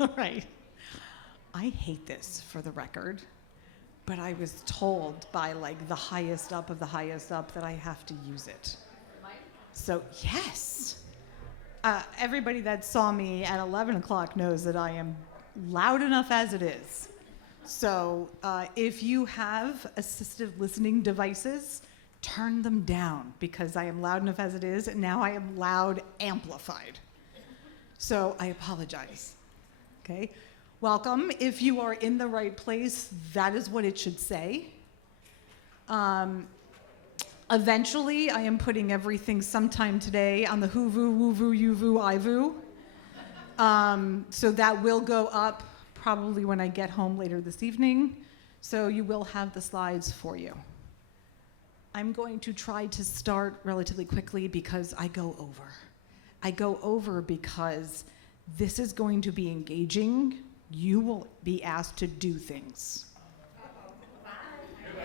All right. I hate this, for the record, but I was told by like the highest up of the highest up that I have to use it. So yes. Everybody that saw me at 11 o'clock knows that I am loud enough as it is. So if you have assistive listening devices, turn them down, because I am loud enough as it is, and now I am loud amplified. So I apologize. Okay? Welcome. If you are in the right place, that is what it should say. Eventually, I am putting everything sometime today on the Hoovoo, Woovoo, Yoovoo, Ivoo. So that will go up probably when I get home later this evening. So you will have the slides for you. I'm going to try to start relatively quickly because I go over. I go over because this is going to be engaging. You will be asked to do things.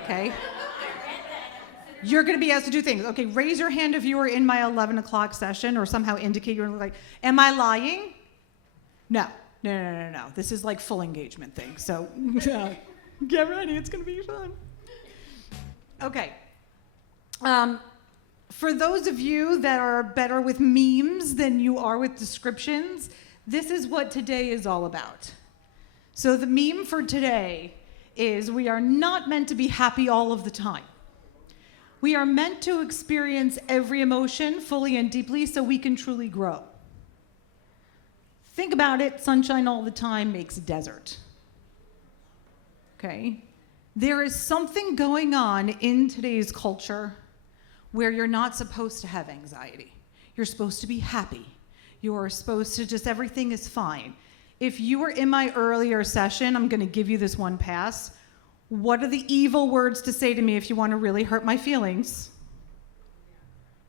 Okay? You're going to be asked to do things. Okay, raise your hand if you were in my 11 o'clock session or somehow indicate you're like, am I lying? No. This is like full engagement thing. So get ready. It's going to be fun. Okay. For those of you that are better with memes than you are with descriptions, this is what today is all about. So the meme for today is we are not meant to be happy all of the time. We are meant to experience every emotion fully and deeply so we can truly grow. Think about it, sunshine all the time makes desert. Okay? There is something going on in today's culture where you're not supposed to have anxiety. You're supposed to be happy. You're supposed to just, everything is fine. If you were in my earlier session, I'm going to give you this one pass. What are the evil words to say to me if you want to really hurt my feelings?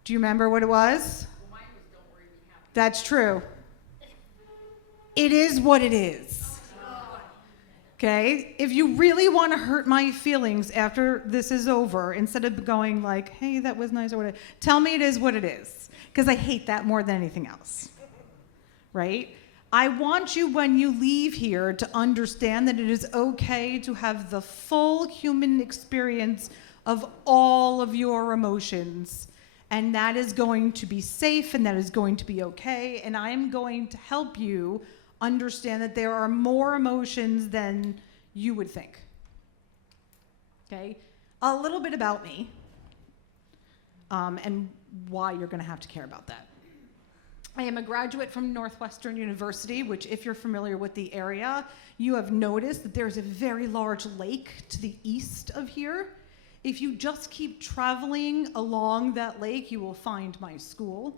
Do you remember what it was? Well, mine was don't worry, be happy. That's true. It is what it is. Okay? If you really want to hurt my feelings after this is over, instead of going like, hey, that was nice or whatever, tell me it is what it is. Because I hate that more than anything else. Right? I want you, when you leave here, to understand that it is okay to have the full human experience of all of your emotions. And that is going to be safe, and that is going to be okay. And I am going to help you understand that there are more emotions than you would think. Okay? A little bit about me, and why you're going to have to care about that. I am a graduate from Northwestern University, which, if you're familiar with the area, you have noticed that there's a very large lake to the east of here. If you just keep traveling along that lake, you will find my school.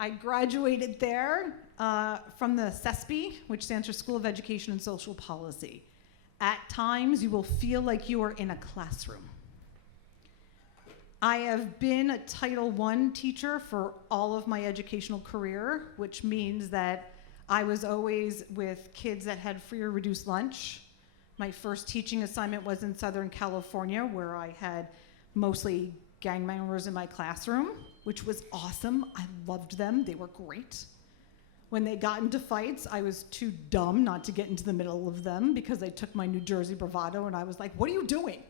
I graduated there from the CESP, which stands for School of Education and Social Policy. At times, you will feel like you are in a classroom. I have been a Title I teacher for all of my educational career, which means that I was always with kids that had free or reduced lunch. My first teaching assignment was in Southern California, where I had mostly gang members in my classroom, which was awesome. I loved them. They were great. When they got into fights, I was too dumb not to get into the middle of them because I took my New Jersey bravado and I was like, what are you doing?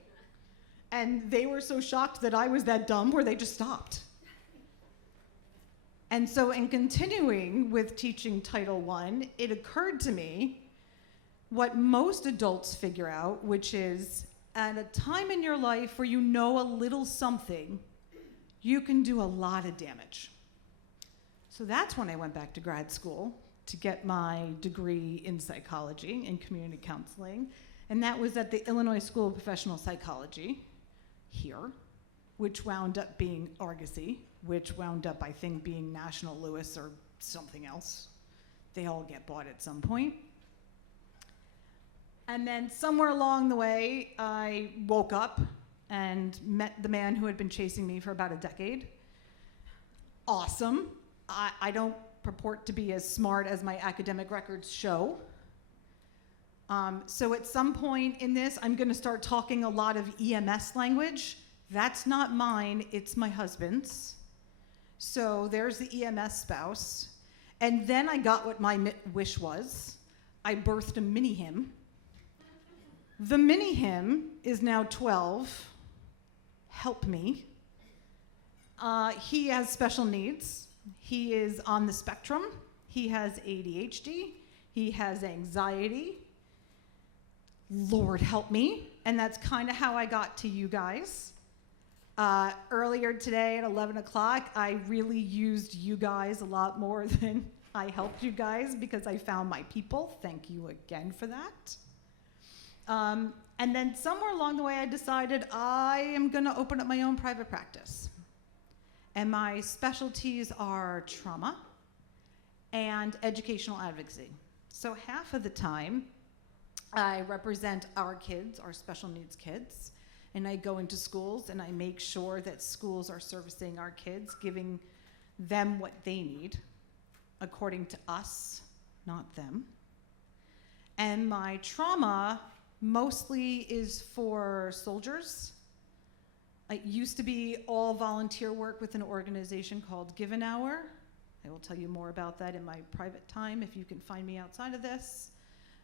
And they were so shocked that I was that dumb where they just stopped. And so in continuing with teaching Title I, it occurred to me what most adults figure out, which is at a time in your life where you know a little something, you can do a lot of damage. So that's when I went back to grad school to get my degree in psychology and community counseling. And that was at the Illinois School of Professional Psychology here, which wound up being Argosy, which wound up, I think, being National Louis or something else. They all get bought at some point. And then somewhere along the way, I woke up and met the man who had been chasing me for about a decade. Awesome. I don't purport to be as smart as my academic records show. So at some point in this, I'm going to start talking a lot of EMS language. That's not mine, it's my husband's. So there's the EMS spouse. And then I got what my wish was. I birthed a mini him. The mini him is now 12. Help me. He has special needs. He is on the spectrum. He has ADHD. He has anxiety. Lord help me. And that's kind of how I got to you guys. Earlier today at 11 o'clock, I really used you guys a lot more than I helped you guys because I found my people. Thank you again for that. And then somewhere along the way, I decided I am going to open up my own private practice. And my specialties are trauma and educational advocacy. So half of the time, I represent our kids, our special needs kids, and I go into schools and I make sure that schools are servicing our kids, giving them what they need, according to us, not them. And my trauma mostly is for soldiers. It used to be all volunteer work with an organization called Give an Hour. I will tell you more about that in my private time if you can find me outside of this.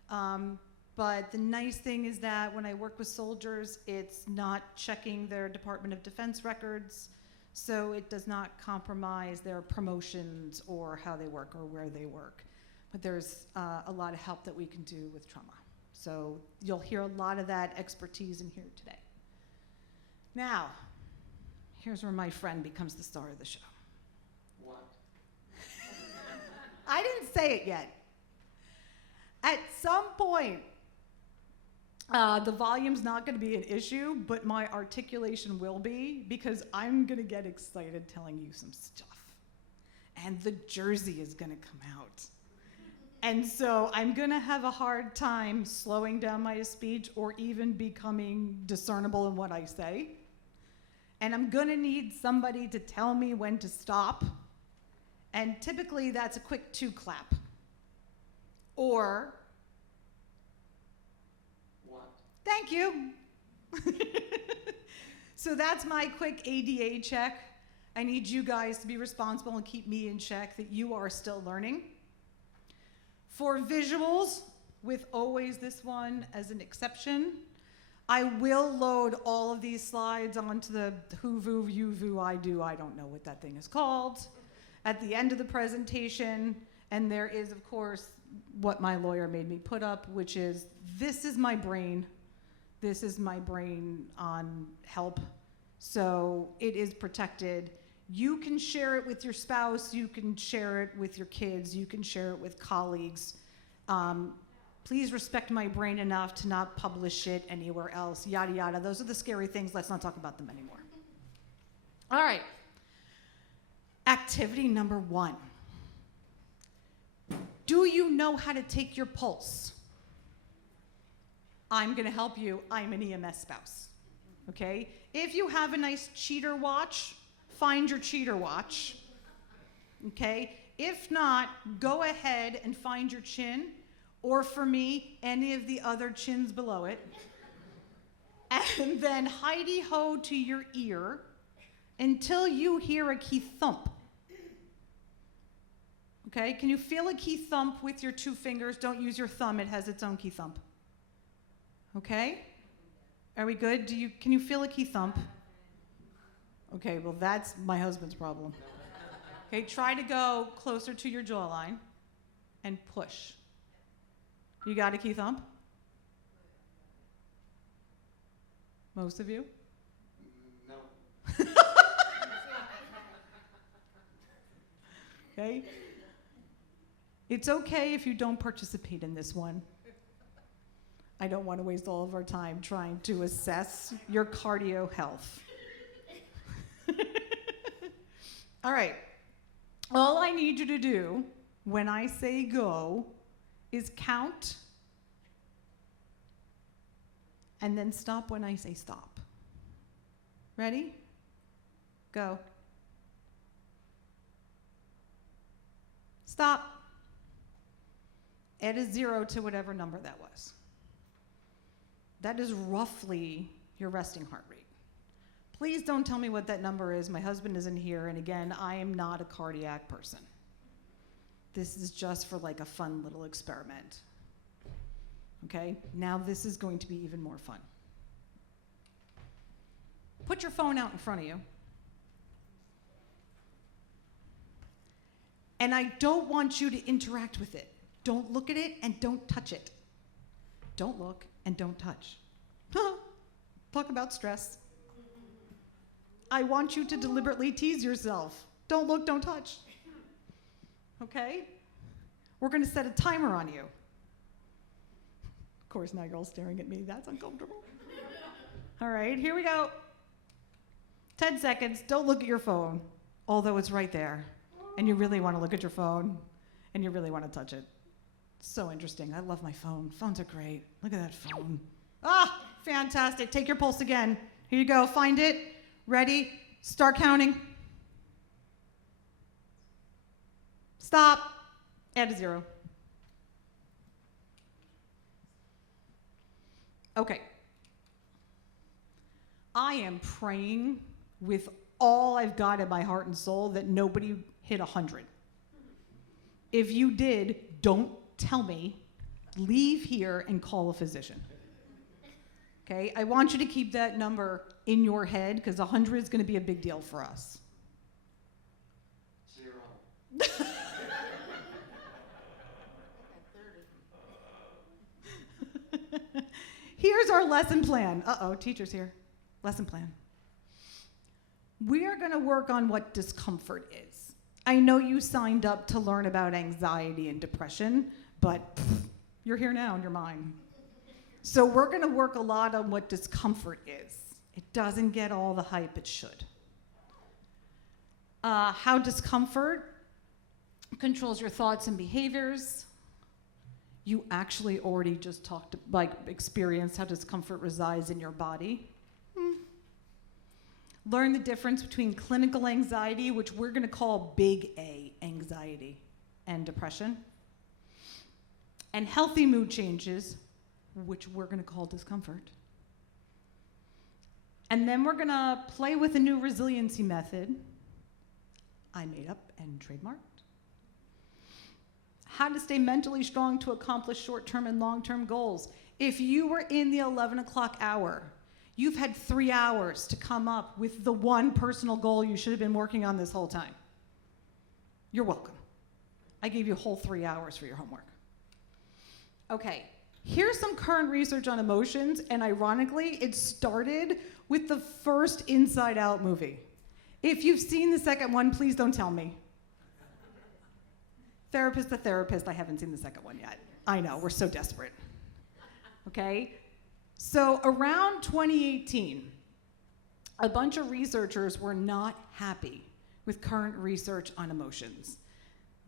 But the nice thing is that when I work with soldiers, it's not checking their Department of Defense records, so it does not compromise their promotions or how they work or where they work. But there's a lot of help that we can do with trauma. So you'll hear a lot of that expertise in here today. Now, here's where my friend becomes the star of the show. What? I didn't say it yet. At some point, the volume's not going to be an issue, but my articulation will be because I'm going to get excited telling you some stuff. And the jersey is going to come out. And so I'm going to have a hard time slowing down my speech or even becoming discernible in what I say. And I'm going to need somebody to tell me when to stop. And typically that's a quick 2 clap. Or, What? thank you. So that's my quick ADA check. I need you guys to be responsible and keep me in check that you are still learning. For visuals, with always this one as an exception, I will load all of these slides onto the Hoovoo, YouVoo, I don't know what that thing is called, at the end of the presentation. And there is, of course, what my lawyer made me put up, which is, this is my brain. This is my brain on help. So it is protected. You can share it with your spouse, you can share it with your kids, you can share it with colleagues. Please respect my brain enough to not publish it anywhere else, yada, yada. Those are the scary things. Let's not talk about them anymore. All right. Activity number 1. Do you know how to take your pulse? I'm going to help you. I'm an EMS spouse. Okay? If you have a nice cheater watch, find your cheater watch. Okay? If not, go ahead and find your chin, or for me, any of the other chins below it. And then hidey-ho to your ear until you hear a key thump. Okay? Can you feel a key thump with your 2 fingers? Don't use your thumb. It has its own key thump. Okay? Are we good? Can you feel a key thump? Okay, well, that's my husband's problem. Okay, try to go closer to your jawline and push. You got a key thump? Most of you? No. Okay? It's okay if you don't participate in this one. I don't want to waste all of our time trying to assess your cardio health. All right. All I need you to do when I say go is count and then stop when I say stop. Ready? Go. Stop. Add a 0 to whatever number that was. That is roughly your resting heart rate. Please don't tell me what that number is. My husband isn't here, and again, I am not a cardiac person. This is just for like a fun little experiment. Okay? Now this is going to be even more fun. Put your phone out in front of you. And I don't want you to interact with it. Don't look at it and don't touch it. Don't look and don't touch. Talk about stress. I want you to deliberately tease yourself. Don't look, don't touch. Okay? We're going to set a timer on you. Of course, now you're all staring at me. That's uncomfortable. All right, here we go. 10 seconds. Don't look at your phone, although it's right there. And you really want to look at your phone, and you really want to touch it. So interesting. I love my phone. Phones are great. Look at that phone. Ah, fantastic. Take your pulse again. Here you go. Find it. Ready? Start counting. Stop. Add a 0. Okay. I am praying with all I've got in my heart and soul that nobody hit 100. If you did, don't tell me. Leave here and call a physician. Okay? I want you to keep that number in your head because 100 is going to be a big deal for us. 0. Here's our lesson plan. Uh-oh, teacher's here. Lesson plan. We are going to work on what discomfort is. I know you signed up to learn about anxiety and depression, but you're here now in your mind. So we're going to work a lot on what discomfort is. It doesn't get all the hype it should. How discomfort controls your thoughts and behaviors. You actually already just experienced how discomfort resides in your body. Learn the difference between clinical anxiety, which we're going to call big A anxiety, and depression, and healthy mood changes, which we're going to call discomfort. And then we're going to play with a new resiliency method I made up and trademarked. How to stay mentally strong to accomplish short-term and long-term goals. If you were in the 11 o'clock hour, you've had 3 hours to come up with the one personal goal you should have been working on this whole time. You're welcome. I gave you a whole 3 hours for your homework. Okay, here's some current research on emotions, and ironically, it started with the first Inside Out movie. If you've seen the second one, please don't tell me. Therapist to therapist, I haven't seen the second one yet. I know, we're so desperate. Okay? So around 2018, a bunch of researchers were not happy with current research on emotions.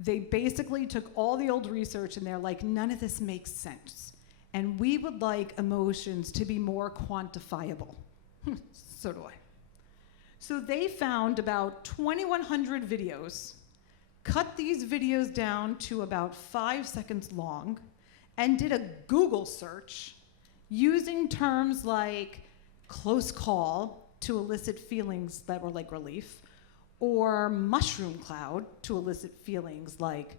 They basically took all the old research and they're like, none of this makes sense. And we would like emotions to be more quantifiable. So do I. So they found about 2,100 videos, cut these videos down to about 5 seconds long, and did a Google search using terms like close call to elicit feelings that were like relief, or mushroom cloud to elicit feelings like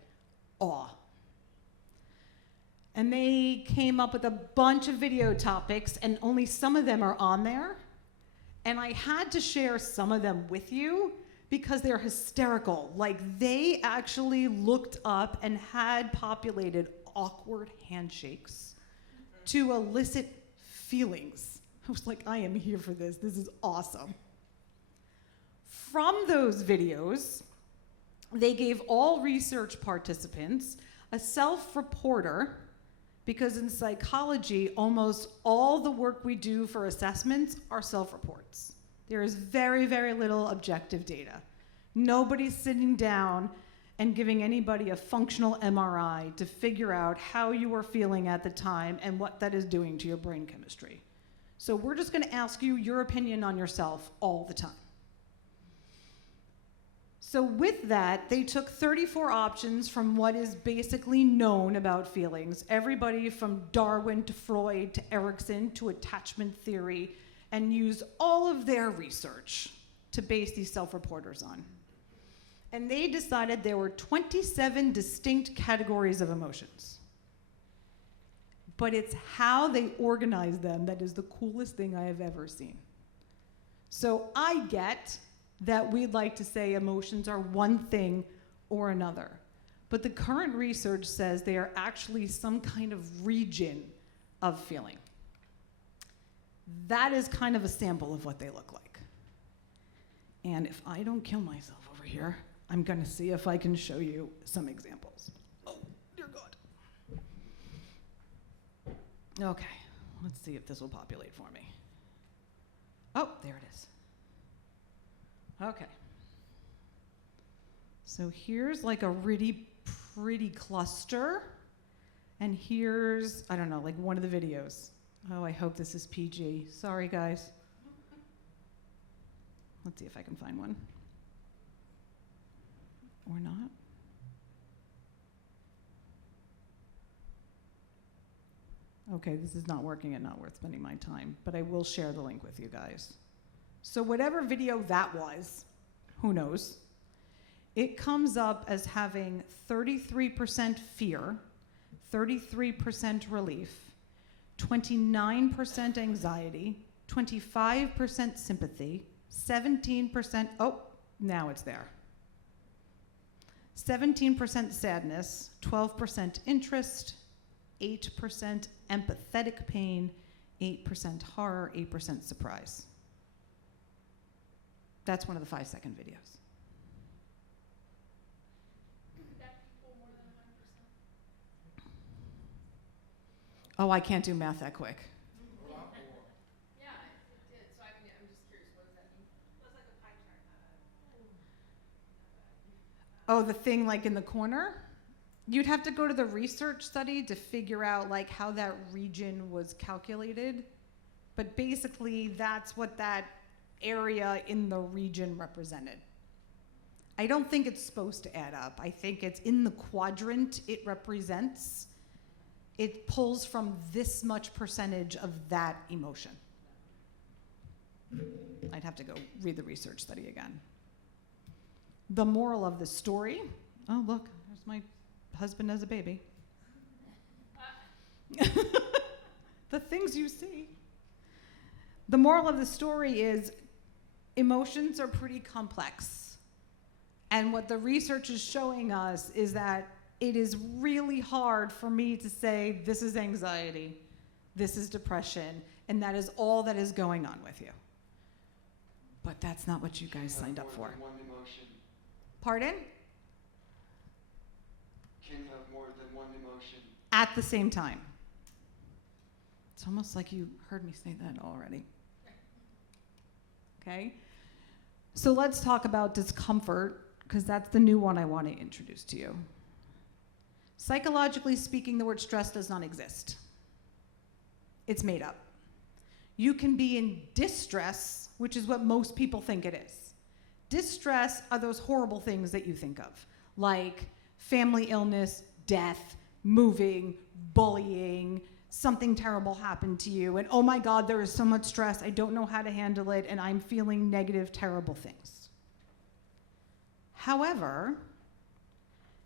awe. And they came up with a bunch of video topics, and only some of them are on there. And I had to share some of them with you because they're hysterical. Like, they actually looked up and had populated awkward handshakes to elicit feelings. I was like, I am here for this. This is awesome. From those videos, they gave all research participants a self-reporter, because in psychology, almost all the work we do for assessments are self-reports. There is very, very little objective data. Nobody's sitting down and giving anybody a functional MRI to figure out how you are feeling at the time and what that is doing to your brain chemistry. So we're just going to ask you your opinion on yourself all the time. So with that, they took 34 options from what is basically known about feelings, everybody from Darwin to Freud to Erikson to attachment theory, and used all of their research to base these self-reporters on. And they decided there were 27 distinct categories of emotions. but it's how they organize them that is the coolest thing I have ever seen. So I get that we'd like to say emotions are one thing or another, but the current research says they are actually some kind of region of feeling. That is kind of a sample of what they look like. And if I don't kill myself over here, I'm gonna see if I can show you some examples. Oh, dear God. Okay, let's see if this will populate for me. Oh, there it is. Okay. So here's like a really pretty cluster. And here's, I don't know, like one of the videos. Oh, I hope this is PG. Sorry, guys. Let's see if I can find one. Or not. Okay, this is not working and not worth spending my time, but I will share the link with you guys. So whatever video that was, who knows, it comes up as having 33% fear, 33% relief, 29% anxiety, 25% sympathy, 17%, oh, now it's there. 17% sadness, 12% interest, 8% empathetic pain, 8% horror, 8% surprise. That's one of the 5-second videos. Did that equal more than 100%? Oh, I can't do math that quick. Yeah, it did. So I mean, I'm just curious, what does that mean? It was like a pie chart. Oh, the thing like in the corner? You'd have to go to the research study to figure out like how that region was calculated. But basically, that's what that area in the region represented. I don't think it's supposed to add up. I think it's in the quadrant it represents. It pulls from this much percentage of that emotion. I'd have to go read the research study again. The moral of the story, oh look, there's my husband as a baby. The things you see. The moral of the story is emotions are pretty complex. And what the research is showing us is that it is really hard for me to say, this is anxiety, this is depression, and that is all that is going on with you. But that's not what you guys signed up for. One emotion. Pardon? Can have more than one emotion. At the same time. It's almost like you heard me say that already. Okay? So let's talk about discomfort, because that's the new one I want to introduce to you. Psychologically speaking, the word stress does not exist. It's made up. You can be in distress, which is what most people think it is. Distress are those horrible things that you think of, like family illness, death, moving, bullying, something terrible happened to you, and oh my God, there is so much stress, I don't know how to handle it, and I'm feeling negative, terrible things. However,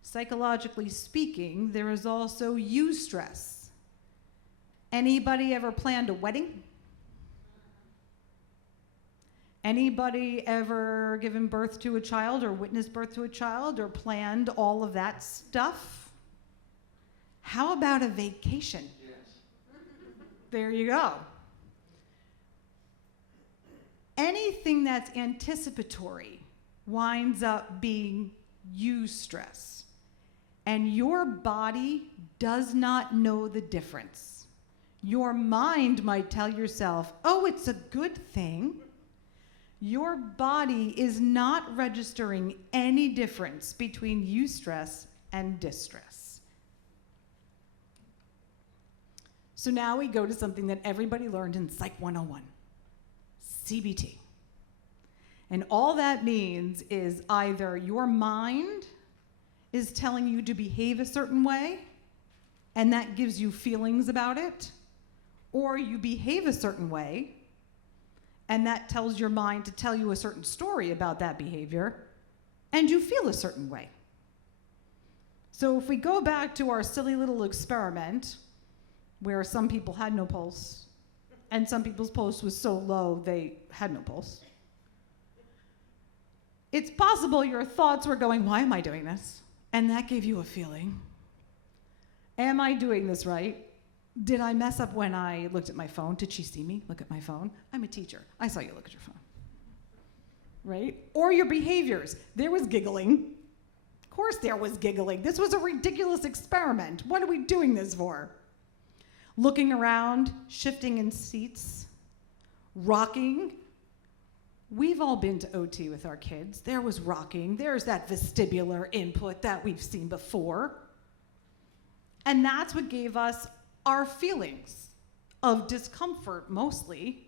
psychologically speaking, there is also eustress. Anybody ever planned a wedding? Anybody ever given birth to a child or witnessed birth to a child or planned all of that stuff? How about a vacation? Yes. There you go. Anything that's anticipatory winds up being eustress. And your body does not know the difference. Your mind might tell yourself, oh, it's a good thing. Your body is not registering any difference between eustress and distress. So now we go to something that everybody learned in Psych 101, CBT. And all that means is either your mind is telling you to behave a certain way, and that gives you feelings about it, or you behave a certain way, and that tells your mind to tell you a certain story about that behavior, and you feel a certain way. So if we go back to our silly little experiment, where some people had no pulse, and some people's pulse was so low they had no pulse. It's possible your thoughts were going, why am I doing this? And that gave you a feeling. Am I doing this right? Did I mess up when I looked at my phone? Did she see me look at my phone? I'm a teacher. I saw you look at your phone. Right? Or your behaviors. There was giggling. Of course there was giggling. This was a ridiculous experiment. What are we doing this for? Looking around, shifting in seats, rocking. We've all been to OT with our kids. There was rocking. There's that vestibular input that we've seen before. And that's what gave us our feelings of discomfort, mostly.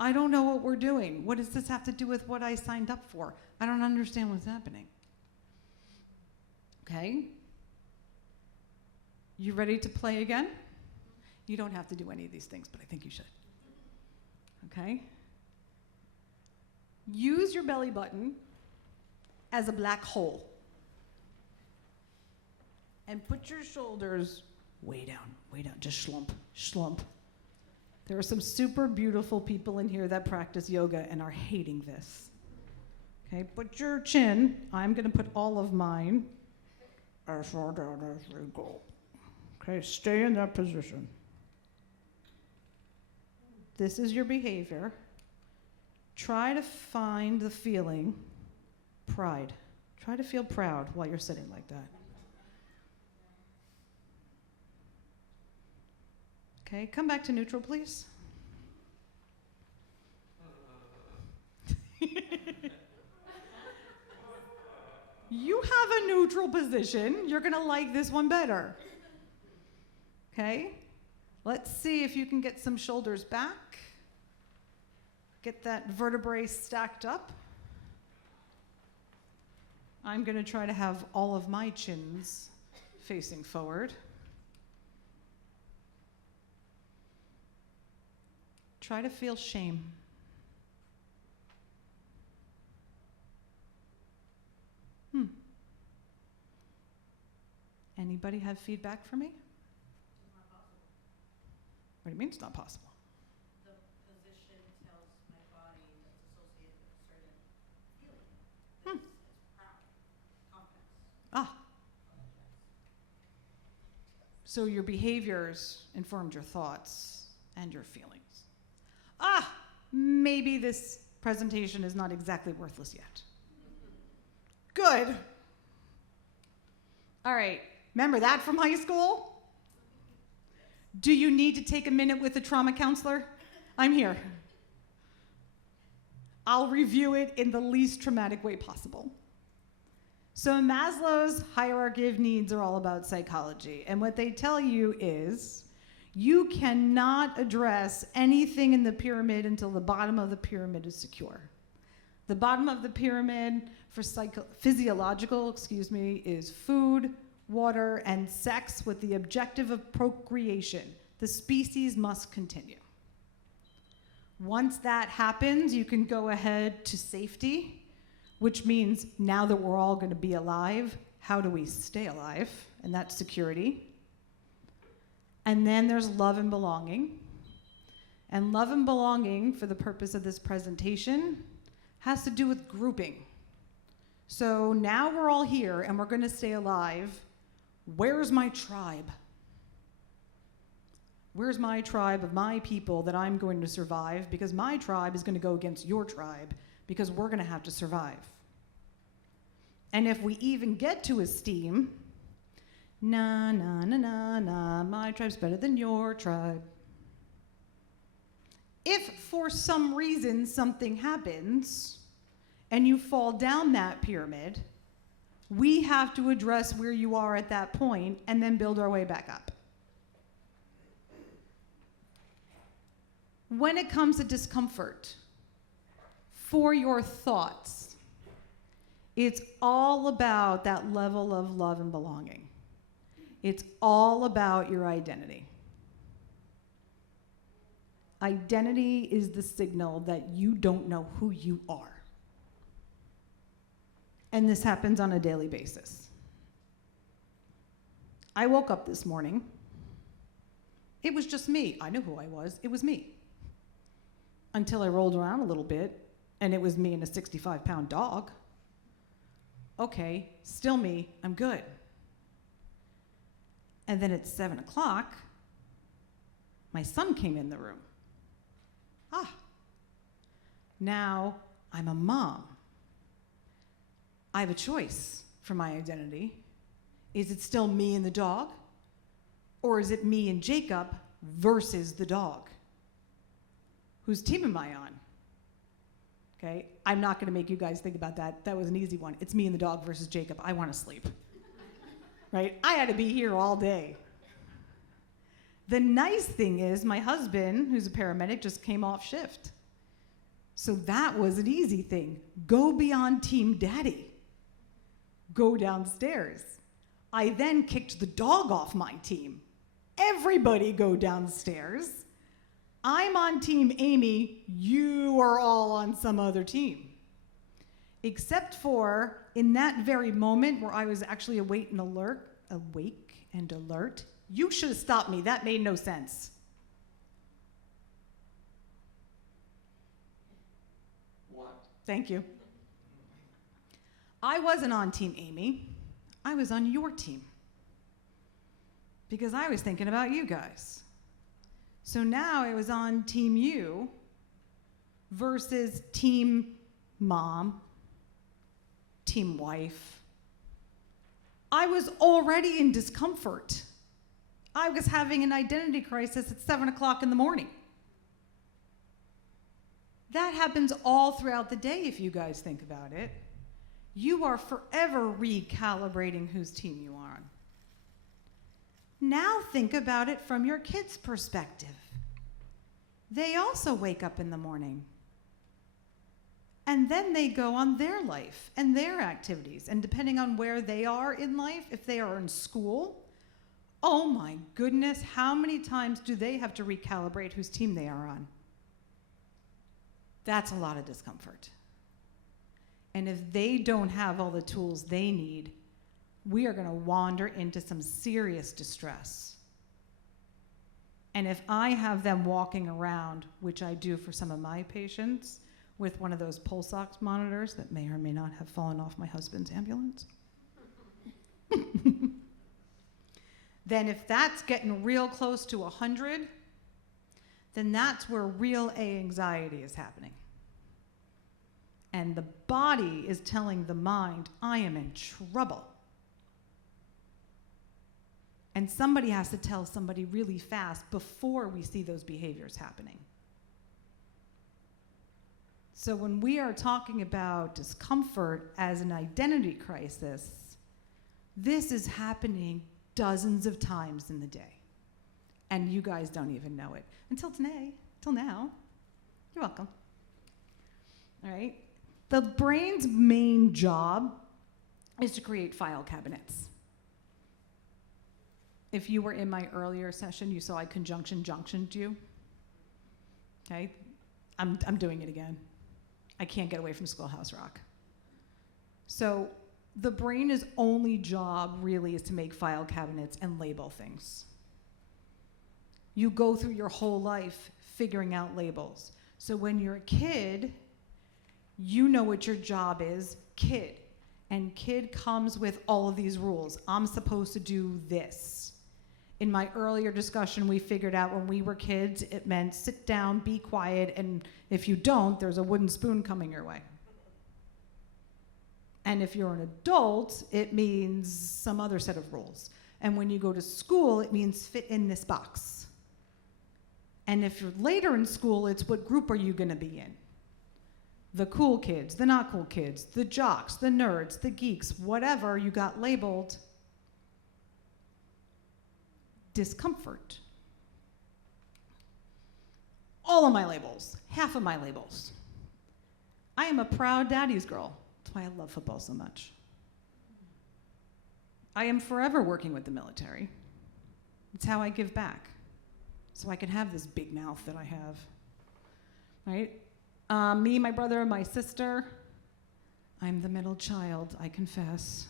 I don't know what we're doing. What does this have to do with what I signed up for? I don't understand what's happening. Okay? You ready to play again? You don't have to do any of these things, but I think you should. Okay? Use your belly button as a black hole. And put your shoulders way down, just schlump. There are some super beautiful people in here that practice yoga and are hating this. Okay, put your chin, I'm gonna put all of mine as far down as we go. Okay, stay in that position. This is your behavior. Try to find the feeling, pride. Try to feel proud while you're sitting like that. Okay, come back to neutral, please. You have a neutral position. You're going to like this one better. Okay? Let's see if you can get some shoulders back. Get that vertebrae stacked up. I'm going to try to have all of my chins facing forward. Try to feel shame. Anybody have feedback for me? It's not possible. What do you mean it's not possible? The position tells my body that's associated with a certain feeling. It's proud, confidence. So your behaviors informed your thoughts and your feelings. Maybe this presentation is not exactly worthless yet. Good. All right, remember that from high school? Do you need to take a minute with a trauma counselor? I'm here. I'll review it in the least traumatic way possible. So Maslow's hierarchy of needs are all about psychology, and what they tell you is you cannot address anything in the pyramid until the bottom of the pyramid is secure. The bottom of the pyramid for physiological, is food, water, and sex with the objective of procreation. The species must continue. Once that happens, you can go ahead to safety, which means now that we're all going to be alive, how do we stay alive? And that's security. And then there's love and belonging. And love and belonging, for the purpose of this presentation, has to do with grouping. So now we're all here and we're going to stay alive. Where's my tribe? Where's my tribe of my people that I'm going to survive? Because my tribe is going to go against your tribe because we're going to have to survive. And if we even get to esteem, nah, my tribe's better than your tribe. If for some reason something happens and you fall down that pyramid, we have to address where you are at that point and then build our way back up. When it comes to discomfort, for your thoughts, it's all about that level of love and belonging. It's all about your identity. Identity is the signal that you don't know who you are. And this happens on a daily basis. I woke up this morning It was just me. I knew who I was. It was me. Until I rolled around a little bit, and it was me and a 65-pound dog. Okay, still me. I'm good. And then at 7 o'clock, my son came in the room. Now I'm a mom. I have a choice for my identity. Is it still me and the dog? Or is it me and Jacob versus the dog? Whose team am I on? Okay, I'm not gonna make you guys think about that. That was an easy one. It's me and the dog versus Jacob. I wanna sleep, right? I had to be here all day. The nice thing is my husband, who's a paramedic, just came off shift. So that was an easy thing. Go beyond Team Daddy. Go downstairs. I then kicked the dog off my team. Everybody go downstairs. I'm on Team Amy. You are all on some other team. Except for in that very moment where I was actually awake and alert, you should have stopped me. That made no sense. What? Thank you. I wasn't on Team Amy. I was on your team. Because I was thinking about you guys. So now I was on Team you versus Team Mom, Team Wife. I was already in discomfort. I was having an identity crisis at 7 o'clock in the morning. That happens all throughout the day if you guys think about it. You are forever recalibrating whose team you are on. Now think about it from your kids' perspective. They also wake up in the morning. And then they go on their life and their activities. And depending on where they are in life, if they are in school, oh my goodness, how many times do they have to recalibrate whose team they are on? That's a lot of discomfort. And if they don't have all the tools they need, we are going to wander into some serious distress. And if I have them walking around, which I do for some of my patients, with one of those pulse ox monitors that may or may not have fallen off my husband's ambulance, then if that's getting real close to 100, then that's where real anxiety is happening. And the body is telling the mind, I am in trouble. And somebody has to tell somebody really fast before we see those behaviors happening. So when we are talking about discomfort as an identity crisis, this is happening dozens of times in the day. And you guys don't even know it. Until today, till now. You're welcome. All right? The brain's main job is to create file cabinets. If you were in my earlier session, you saw I conjunction-junctioned you. Okay? I'm doing it again. I can't get away from Schoolhouse Rock. So the brain's only job really is to make file cabinets and label things. You go through your whole life figuring out labels. So when you're a kid, you know what your job is, kid. And kid comes with all of these rules. I'm supposed to do this. In my earlier discussion, we figured out when we were kids, it meant sit down, be quiet, and if you don't, there's a wooden spoon coming your way. And if you're an adult, it means some other set of rules. And when you go to school, it means fit in this box. And if you're later in school, it's what group are you gonna be in? The cool kids, the not cool kids, the jocks, the nerds, the geeks, whatever you got labeled. Discomfort. All of my labels, half of my labels. I am a proud daddy's girl. That's why I love football so much. I am forever working with the military. It's how I give back. So I can have this big mouth that I have, right? Me, my brother, and my sister. I'm the middle child, I confess.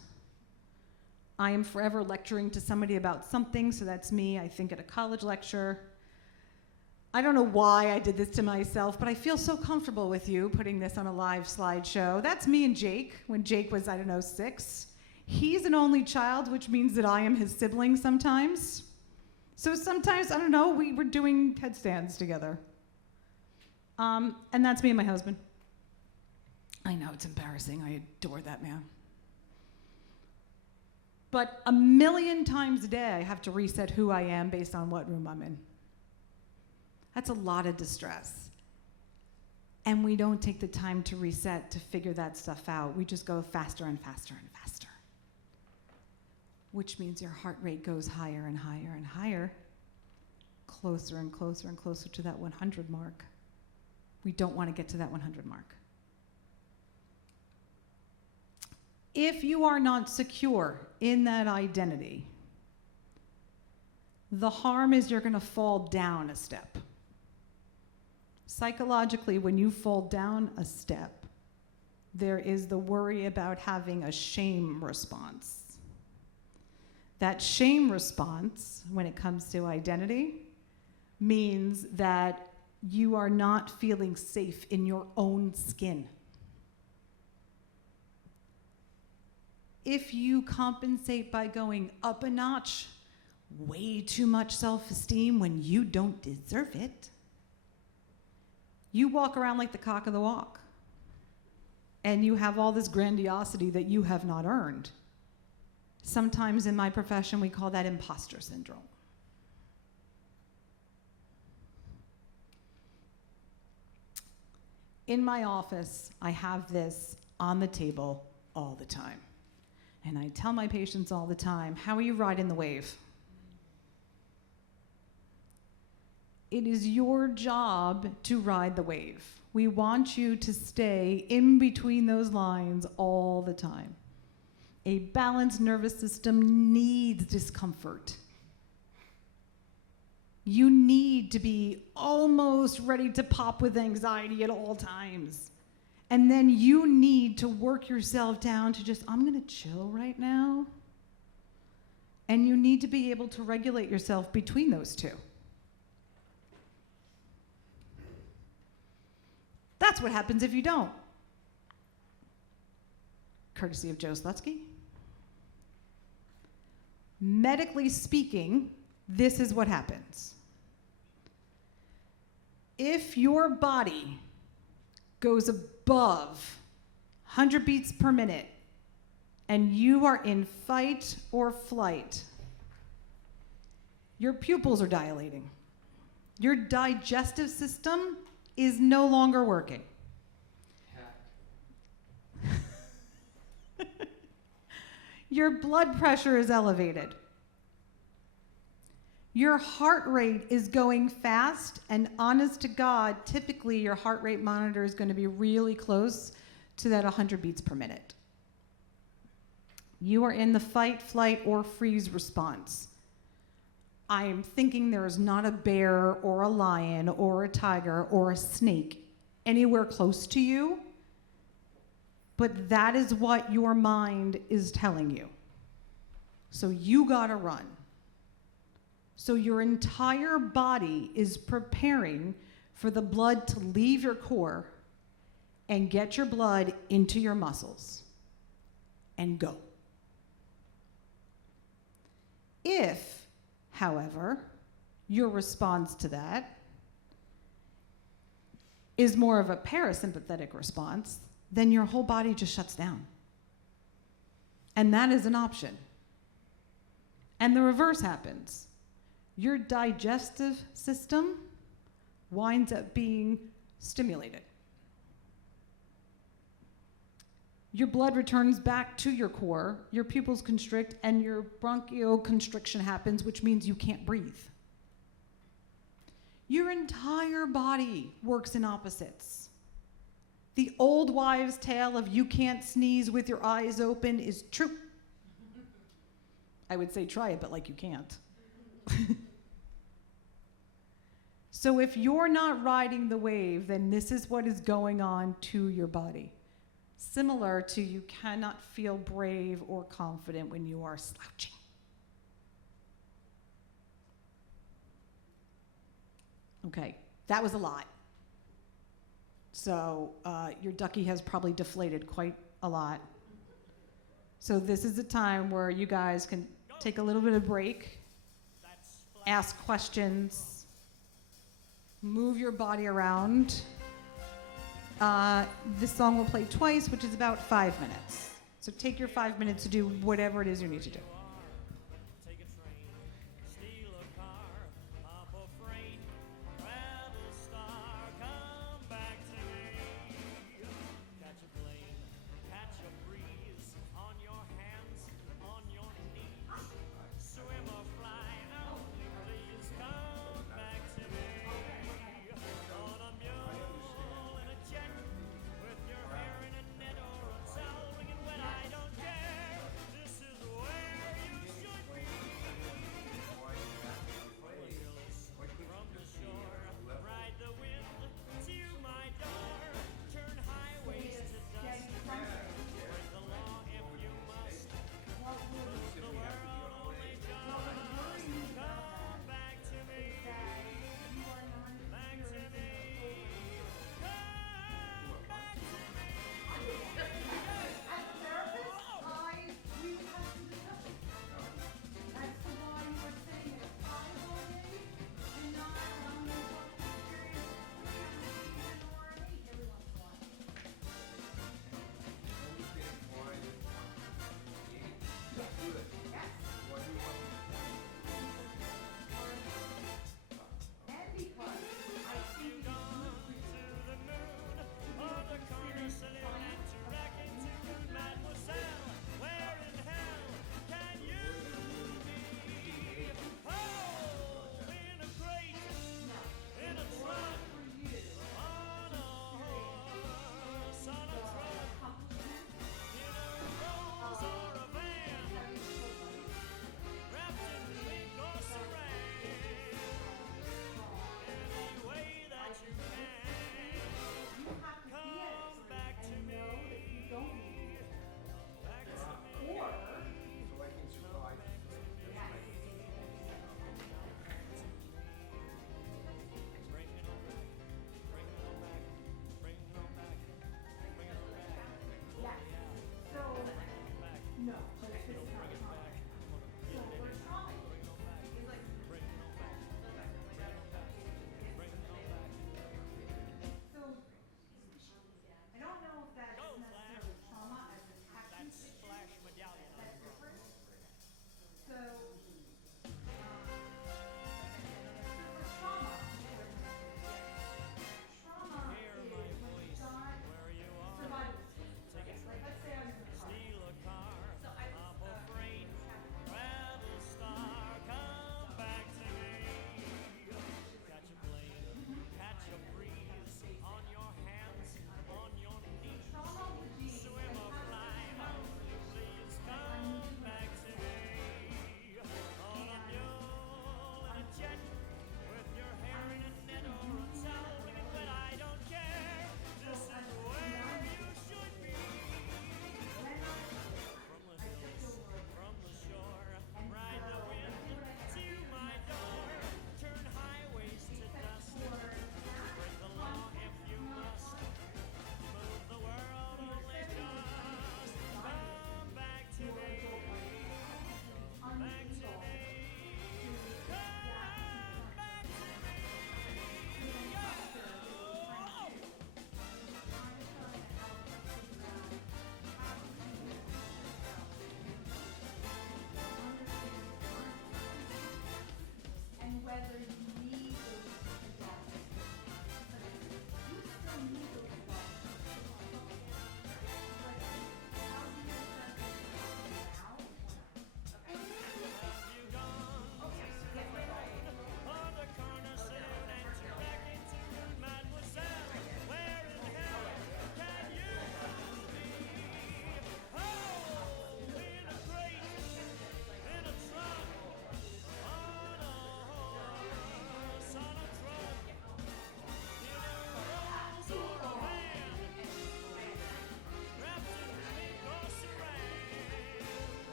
I am forever lecturing to somebody about something, so that's me, I think, at a college lecture. I don't know why I did this to myself, but I feel so comfortable with you putting this on a live slideshow. That's me and Jake, when Jake was, 6. He's an only child, which means that I am his sibling sometimes. So sometimes, we were doing headstands together. And that's me and my husband. I know, it's embarrassing. I adore that man. But 1,000,000 times a day, I have to reset who I am based on what room I'm in. That's a lot of distress. And we don't take the time to reset, to figure that stuff out. We just go faster and faster and faster. Which means your heart rate goes higher and higher and higher, closer and closer and closer to that 100 mark. We don't want to get to that 100 mark. If you are not secure in that identity, the harm is you're going to fall down a step. Psychologically, when you fall down a step, there is the worry about having a shame response. That shame response, when it comes to identity, means that you are not feeling safe in your own skin. If you compensate by going up a notch, way too much self-esteem when you don't deserve it, you walk around like the cock of the walk. And you have all this grandiosity that you have not earned. Sometimes in my profession, we call that imposter syndrome. In my office, I have this on the table all the time. And I tell my patients all the time, how are you riding the wave? It is your job to ride the wave. We want you to stay in between those lines all the time. A balanced nervous system needs discomfort. You need to be almost ready to pop with anxiety at all times. And then you need to work yourself down to just, I'm going to chill right now. And you need to be able to regulate yourself between those two. That's what happens if you don't. Courtesy of Joe Slutzky. Medically speaking, this is what happens. If your body goes above 100 beats per minute and you are in fight or flight, your pupils are dilating. Your digestive system is no longer working. Your blood pressure is elevated. Your heart rate is going fast, and honest to God, typically your heart rate monitor is going to be really close to that 100 beats per minute. You are in the fight, flight, or freeze response. I am thinking there is not a bear or a lion or a tiger or a snake anywhere close to you, but that is what your mind is telling you. So you gotta run. So your entire body is preparing for the blood to leave your core and get your blood into your muscles and go. If, however, your response to that is more of a parasympathetic response, then your whole body just shuts down. And that is an option. And the reverse happens. Your digestive system winds up being stimulated. Your blood returns back to your core, your pupils constrict, and your bronchoconstriction happens, which means you can't breathe. Your entire body works in opposites. The old wives' tale of you can't sneeze with your eyes open is true. I would say try it, but like you can't. So if you're not riding the wave, then this is what is going on to your body. similar to you cannot feel brave or confident when you are slouching. Okay, that was a lot. So your ducky has probably deflated quite a lot. So this is a time where you guys can take a little bit of break, ask questions, move your body around. This song will play twice, which is about 5 minutes. So take your 5 minutes to do whatever it is you need to do.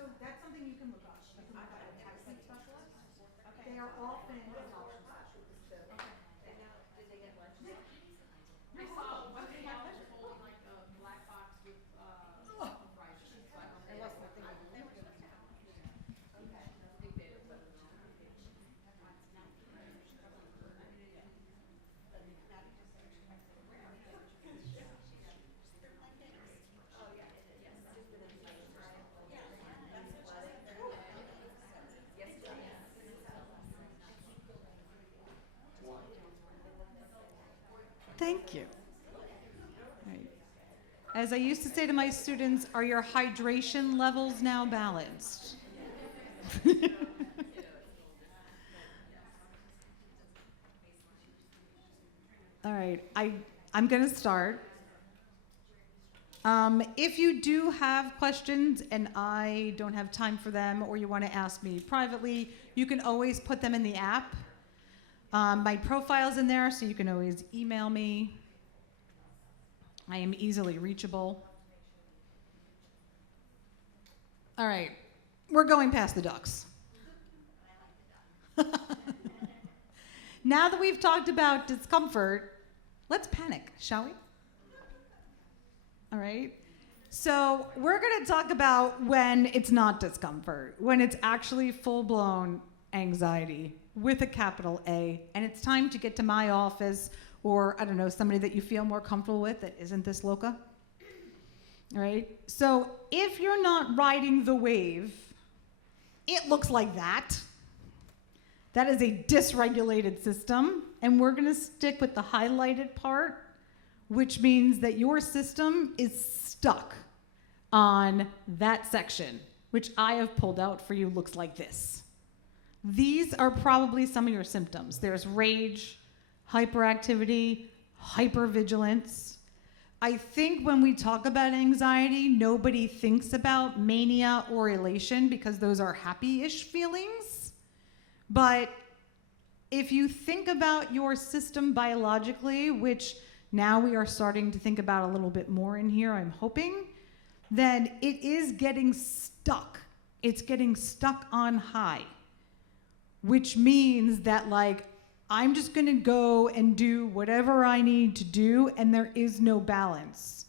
So that's something you can look up. You can look up a texting specialist. They are often adoption specialists. And now, did they get lunch? I saw one thing I was holding like a black box with, fries. So I don't think. Unless they're thinking, Okay. I think they did, but. One. thank you. Right. As I used to say to my students, are your hydration levels now balanced? All right, I'm going to start. If you do have questions and I don't have time for them, or you want to ask me privately, you can always put them in the app. My profile's in there, so you can always email me. I am easily reachable. All right, we're going past the ducks. Now that we've talked about discomfort, let's panic, shall we? All right. So we're going to talk about when it's not discomfort, when it's actually full-blown anxiety with a capital A, and it's time to get to my office or, I don't know, somebody that you feel more comfortable with that isn't this loca. All right. So if you're not riding the wave, it looks like that. That is a dysregulated system, and we're going to stick with the highlighted part, which means that your system is stuck on that section, which I have pulled out for you, looks like this. These are probably some of your symptoms. There's rage, hyperactivity, hypervigilance. I think when we talk about anxiety, nobody thinks about mania or elation because those are happy-ish feelings. But if you think about your system biologically, which now we are starting to think about a little bit more in here, I'm hoping, then it is getting stuck. It's getting stuck on high, which means that, like, I'm just going to go and do whatever I need to do, and there is no balance.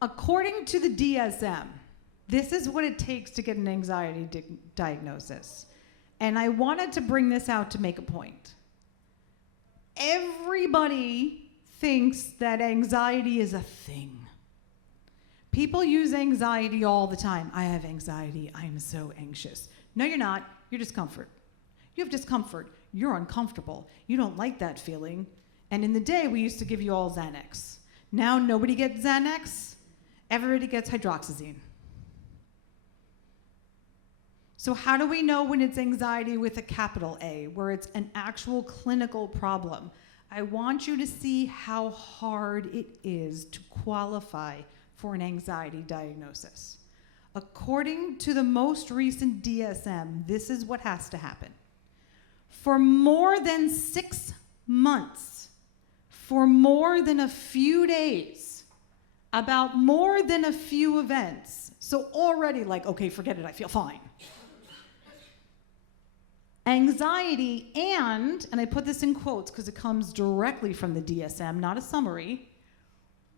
According to the DSM, this is what it takes to get an anxiety diagnosis. And I wanted to bring this out to make a point. Everybody thinks that anxiety is a thing. People use anxiety all the time. I have anxiety. I am so anxious. No, you're not. You're discomfort. You have discomfort. You're uncomfortable. You don't like that feeling. And in the day, we used to give you all Xanax. Now nobody gets Xanax. Everybody gets hydroxyzine. So how do we know when it's anxiety with a capital A, where it's an actual clinical problem? I want you to see how hard it is to qualify for an anxiety diagnosis. According to the most recent DSM, this is what has to happen. For more than 6 months, for more than a few days, about more than a few events, so already like, okay, forget it, I feel fine. Anxiety and I put this in quotes because it comes directly from the DSM, not a summary,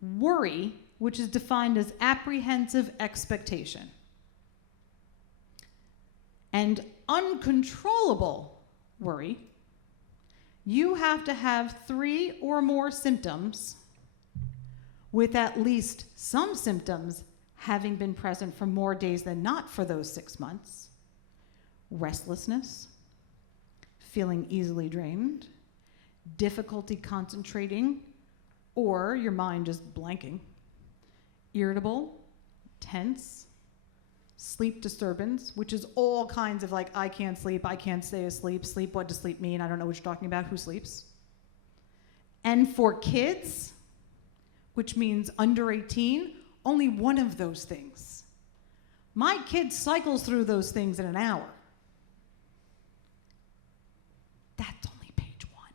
worry, which is defined as apprehensive expectation, and uncontrollable worry, you have to have 3 or more symptoms with at least some symptoms having been present for more days than not for those 6 months. Restlessness, feeling easily drained, difficulty concentrating, or your mind just blanking, irritable, tense, sleep disturbance, which is all kinds of like, I can't sleep, I can't stay asleep, sleep, what does sleep mean? I don't know what you're talking about, who sleeps? And for kids, which means under 18, only one of those things. My kid cycles through those things in an hour. That's only page 1.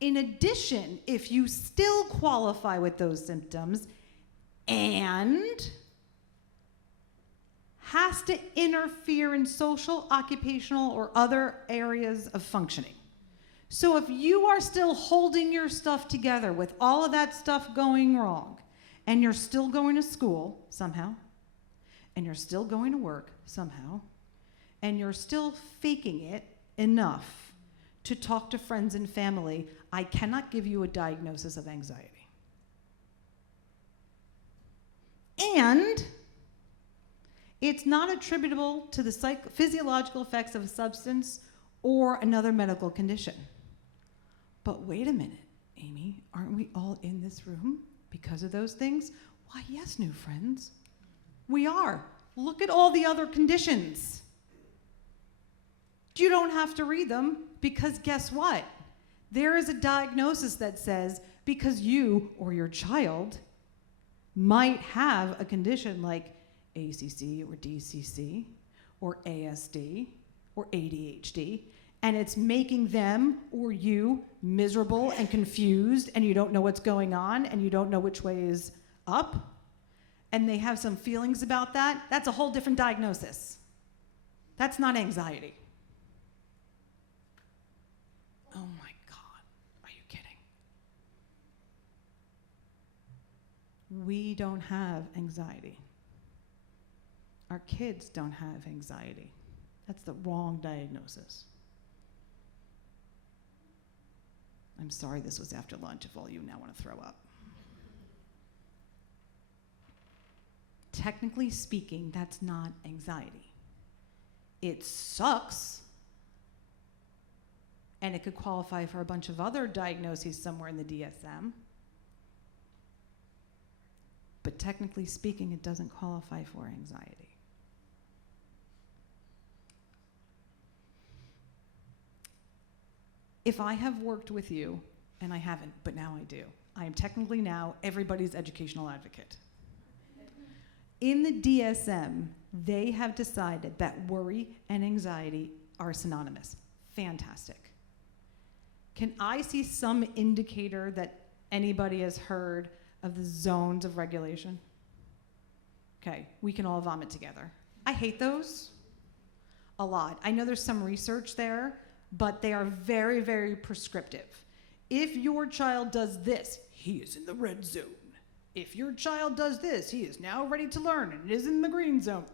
In addition, if you still qualify with those symptoms and has to interfere in social, occupational, or other areas of functioning. So if you are still holding your stuff together with all of that stuff going wrong, and you're still going to school somehow, and you're still going to work somehow, and you're still faking it enough to talk to friends and family, I cannot give you a diagnosis of anxiety. And it's not attributable to the physiological effects of a substance or another medical condition. But wait a minute, Amy, aren't we all in this room because of those things? Why, yes, new friends. We are. Look at all the other conditions. You don't have to read them because guess what? There is a diagnosis that says because you or your child might have a condition like ACC or DCC or ASD or ADHD, and it's making them or you miserable and confused, and you don't know what's going on, and you don't know which way is up, and they have some feelings about that, that's a whole different diagnosis. That's not anxiety. Oh my God, are you kidding? We don't have anxiety. Our kids don't have anxiety. That's the wrong diagnosis. I'm sorry this was after lunch if all you now want to throw up. Technically speaking, that's not anxiety. It sucks, and it could qualify for a bunch of other diagnoses somewhere in the DSM. But technically speaking, it doesn't qualify for anxiety. If I have worked with you, and I haven't, but now I do, I am technically now everybody's educational advocate. In the DSM, they have decided that worry and anxiety are synonymous. Fantastic. Can I see some indicator that anybody has heard of the zones of regulation? Okay, we can all vomit together. I hate those a lot. I know there's some research there, but they are very, very prescriptive. If your child does this, he is in the red zone. If your child does this, he is now ready to learn and is in the green zone.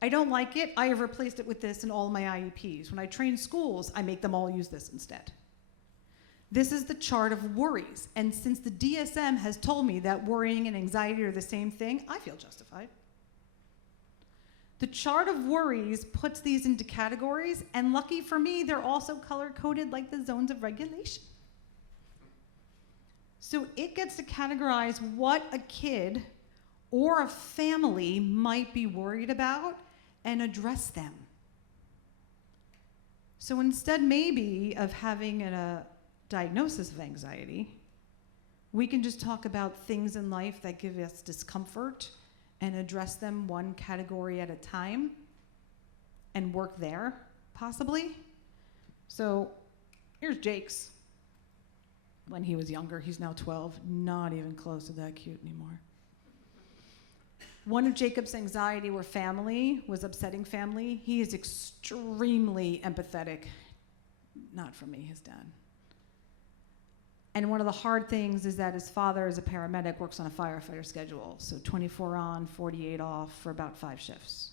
I don't like it. I have replaced it with this in all my IEPs. When I train schools, I make them all use this instead. This is the chart of worries. And since the DSM has told me that worrying and anxiety are the same thing, I feel justified. The chart of worries puts these into categories, and lucky for me, they're also color-coded like the zones of regulation. So it gets to categorize what a kid or a family might be worried about and address them. So instead maybe of having a diagnosis of anxiety, we can just talk about things in life that give us discomfort and address them one category at a time and work there, possibly. So here's Jake's. When he was younger, he's now 12, not even close to that cute anymore. One of Jacob's anxiety was upsetting family. He is extremely empathetic. Not for me, his dad. And one of the hard things is that his father, as a paramedic, works on a firefighter schedule. So 24 on, 48 off for about 5 shifts.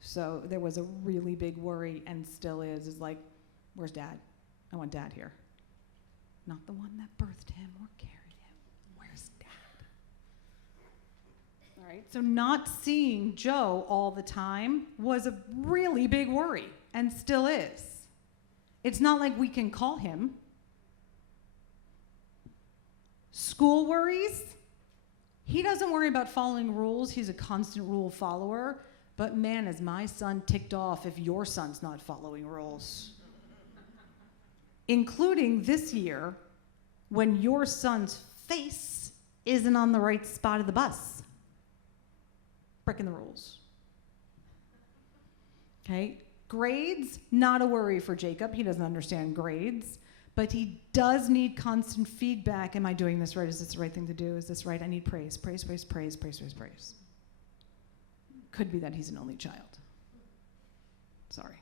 So there was a really big worry, and still is like, where's Dad? I want Dad here. Not the one that birthed him or carried him. Where's Dad? All right, so not seeing Joe all the time was a really big worry, and still is. It's not like we can call him. School worries, he doesn't worry about following rules. He's a constant rule follower. But man, is my son ticked off if your son's not following rules. Including this year, when your son's face isn't on the right spot of the bus. Breaking the rules. Okay? Grades, not a worry for Jacob. He doesn't understand grades. But he does need constant feedback. Am I doing this right? Is this the right thing to do? Is this right? I need praise. Praise, praise, praise, praise, praise, praise. Could be that he's an only child. Sorry.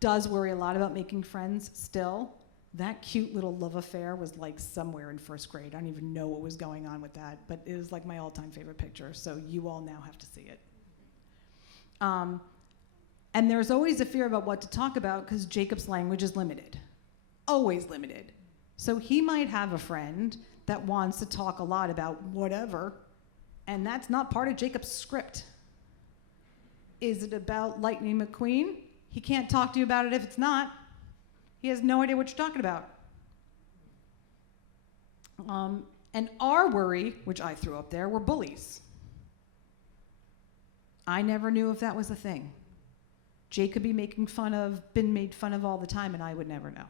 Does worry a lot about making friends still. That cute little love affair was like somewhere in first grade. I don't even know what was going on with that, but it was like my all-time favorite picture, so you all now have to see it. And there's always a fear about what to talk about because Jacob's language is limited. Always limited. So he might have a friend that wants to talk a lot about whatever, and that's not part of Jacob's script. Is it about Lightning McQueen? He can't talk to you about it if it's not. He has no idea what you're talking about. And our worry, which I threw up there, were bullies. I never knew if that was a thing. Jake could be been made fun of all the time, and I would never know.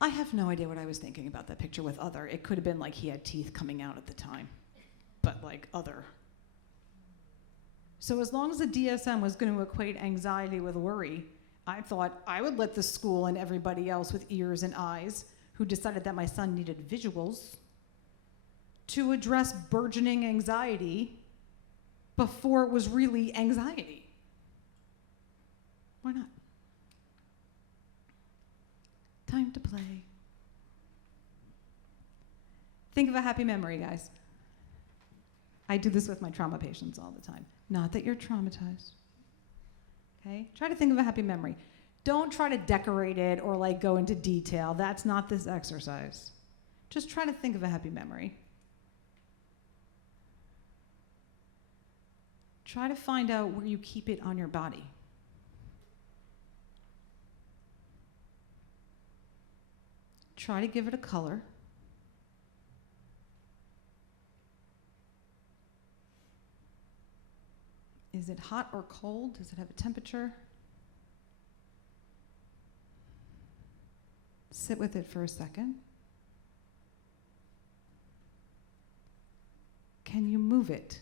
I have no idea what I was thinking about that picture with other. It could have been like he had teeth coming out at the time, but like other. So as long as the DSM was going to equate anxiety with worry, I thought I would let the school and everybody else with ears and eyes who decided that my son needed visuals to address burgeoning anxiety before it was really anxiety. Why not? Time to play. Think of a happy memory, guys. I do this with my trauma patients all the time. Not that you're traumatized. Okay? Try to think of a happy memory. Don't try to decorate it or like go into detail. That's not this exercise. Just try to think of a happy memory. Try to find out where you keep it on your body. Try to give it a color. Is it hot or cold? Does it have a temperature? Sit with it for a second. Can you move it?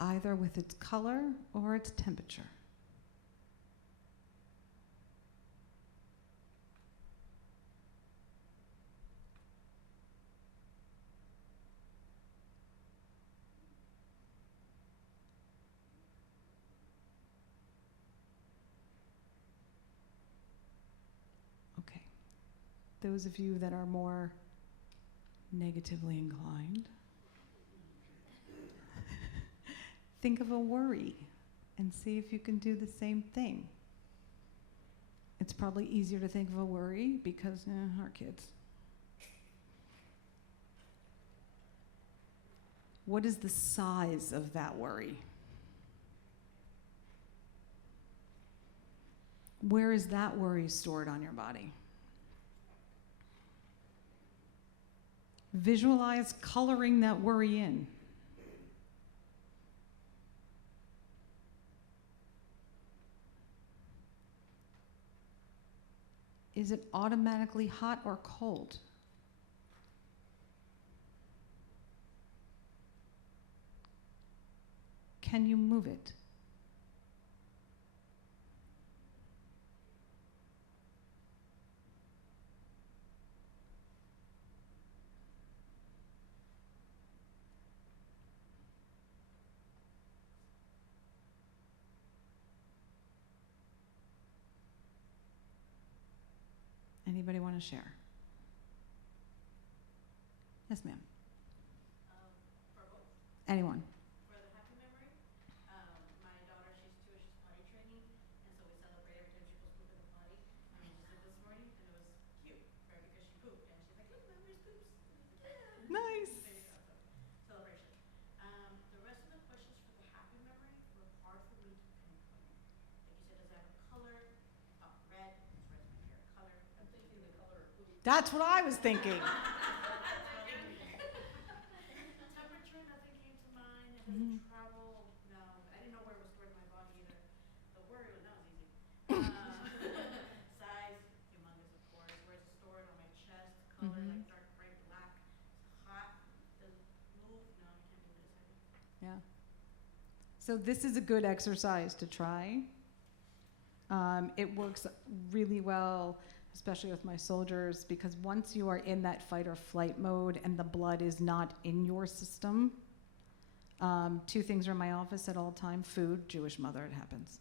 Either with its color or its temperature. Okay. Those of you that are more negatively inclined, think of a worry and see if you can do the same thing. It's probably easier to think of a worry because our kids. What is the size of that worry? Where is that worry stored on your body? Visualize coloring that worry in. Is it automatically hot or cold? Can you move it? Anybody want to share? Yes, ma'am. For both. Anyone? For the happy memory, my daughter, she's 2, she's potty training, and so we celebrate every time she goes poop in the potty. And we just did this morning, and it was cute, right? Because she pooped, and she's like, look, memories poops. Yeah. Nice. There you go. So, celebration. The rest of the questions for the happy memory were hard for me to pinpoint. Like you said, does it have a color? Red. Red's my favorite color. I'm thinking the color of poop. That's what I was thinking. Temperature, nothing came to mind. If it's travel, no. I didn't know where it was stored in my body either. The worry, that was easy. Size, humongous, of Yeah. So this is a good exercise to try. It works really well, especially with my soldiers, because once you are in that fight or flight mode and the blood is not in your system, two things are in my office at all time: food, Jewish mother, it happens.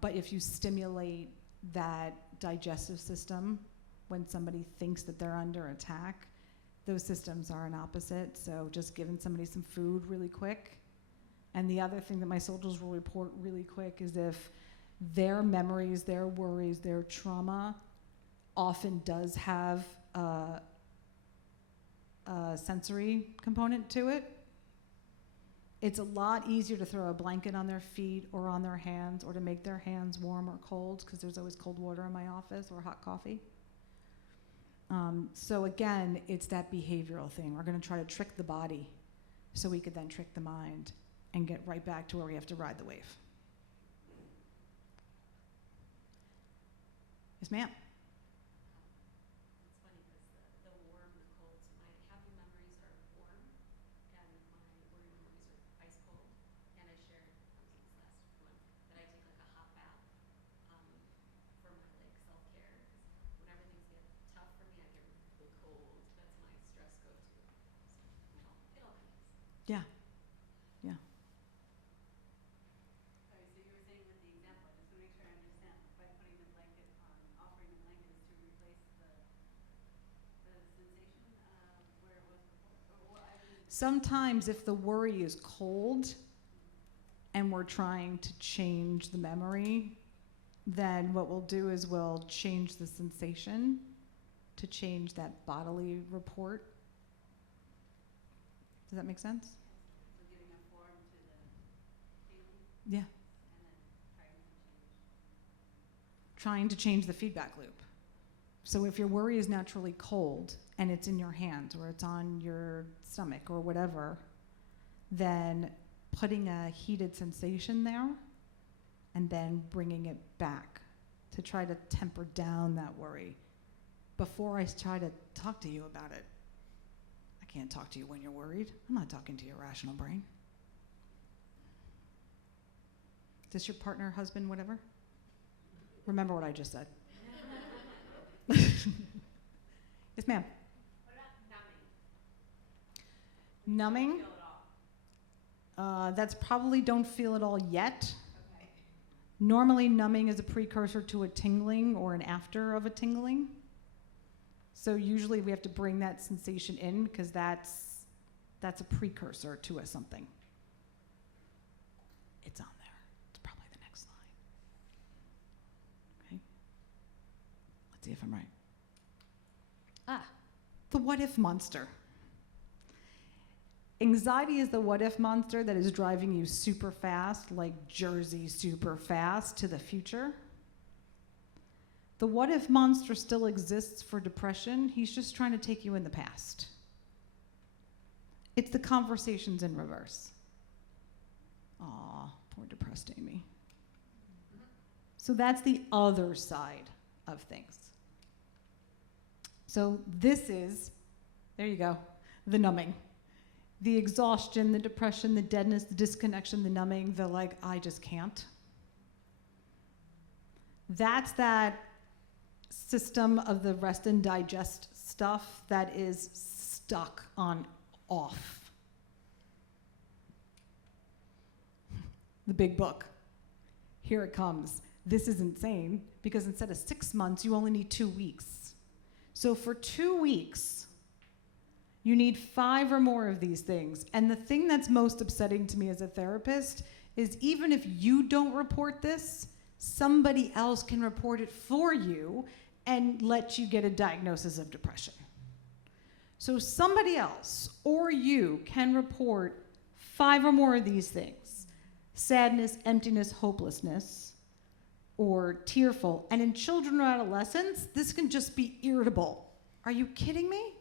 But if you stimulate that digestive system when somebody thinks that they're under attack, those systems are an opposite. So just giving somebody some food really quick. And the other thing that my soldiers will report really quick is if their memories, their worries, their trauma often does have a sensory component to it. It's a lot easier to throw a blanket on their feet or on their hands, or to make their hands warm or cold, because there's always cold water in my office, or hot coffee. So again, it's that behavioral thing. We're going to try to trick the body so we could then trick the mind and get right back to where we have to ride the wave. Yes, ma'am. It's funny because the warm, the cold, so my happy memories are warm, and my worry memories are ice cold. And I shared this last month that I take like a hot bath for my like self-care. Whenever things get tough for me, I get really cold. That's my stress go-to. So it all connects. Yeah. Yeah. Sorry, so you were saying with the example, I just want to make sure I understand. By putting the blanket on, offering the blanket is to replace the sensation where it was before? Or what I mean, Sometimes if the worry is cold and we're trying to change the memory, then what we'll do is we'll change the sensation to change that bodily report. Does that make sense? so giving a form to the feeling Yeah. and then Trying to change the feedback loop. So if your worry is naturally cold and it's in your hand or it's on your stomach or whatever, then putting a heated sensation there and then bringing it back to try to temper down that worry before I try to talk to you about it. I can't talk to you when you're worried. I'm not talking to your rational brain. Is this your partner, husband, whatever? Remember what I just said. Yes, ma'am. What about numbing? Numbing. Feel it all. That's probably don't feel it all yet. Okay. Normally, numbing is a precursor to a tingling or an after of a tingling. So usually we have to bring that sensation in because that's a precursor to a something. It's on there. It's probably the next slide. Okay. Let's see if I'm right. The what if monster. Anxiety is the what if monster that is driving you super fast, like Jersey super fast, to the future. The what if monster still exists for depression. He's just trying to take you in the past. It's the conversations in reverse. Aw, poor depressed Amy. So that's the other side of things. So this is, there you go, the numbing. The exhaustion, the depression, the deadness, the disconnection, the numbing, the like, I just can't. That's that system of the rest and digest stuff that is stuck on off. The big book. Here it comes. This is insane because instead of 6 months, you only need 2 weeks. So for 2 weeks, you need 5 or more of these things. And the thing that's most upsetting to me as a therapist is even if you don't report this, somebody else can report it for you and let you get a diagnosis of depression. So somebody else or you can report 5 or more of these things: sadness, emptiness, hopelessness, or tearful. And in children or adolescents, this can just be irritable. Are you kidding me?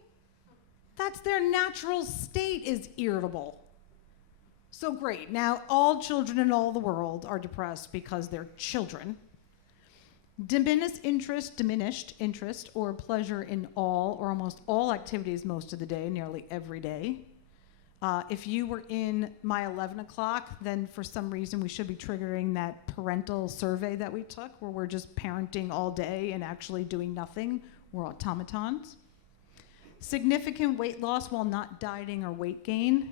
That's their natural state, is irritable. So great, now all children in all the world are depressed because they're children. Diminished interest or pleasure in all or almost all activities most of the day, nearly every day. If you were in my 11 o'clock, then for some reason we should be triggering that parental survey that we took where we're just parenting all day and actually doing nothing. We're automatons. Significant weight loss while not dieting or weight gain.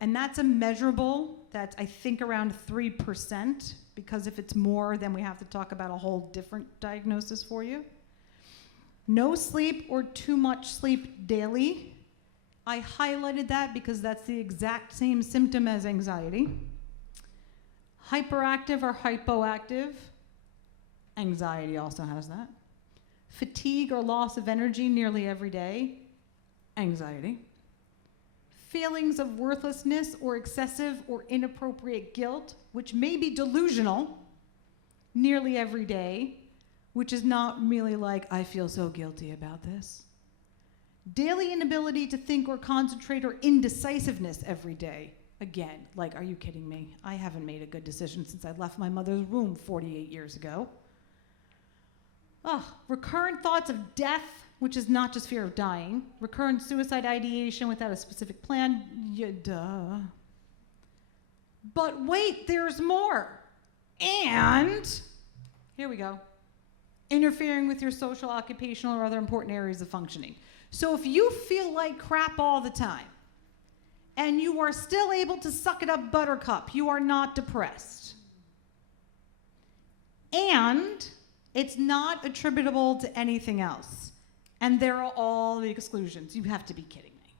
And that's a measurable that's, I think, around 3%, because if it's more, then we have to talk about a whole different diagnosis for you. No sleep or too much sleep daily. I highlighted that because that's the exact same symptom as anxiety. Hyperactive or hypoactive. Anxiety also has that. Fatigue or loss of energy nearly every day. Anxiety. Feelings of worthlessness or excessive or inappropriate guilt, which may be delusional, nearly every day, which is not really like, I feel so guilty about this. Daily inability to think or concentrate or indecisiveness every day. Again, like, are you kidding me? I haven't made a good decision since I left my mother's womb 48 years ago. Recurrent thoughts of death, which is not just fear of dying. Recurrent suicide ideation without a specific plan. Yeah, duh. But wait, there's more. And here we go. Interfering with your social, occupational, or other important areas of functioning. So if you feel like crap all the time, and you are still able to suck it up buttercup, you are not depressed. And it's not attributable to anything else. And there are all the exclusions. You have to be kidding me.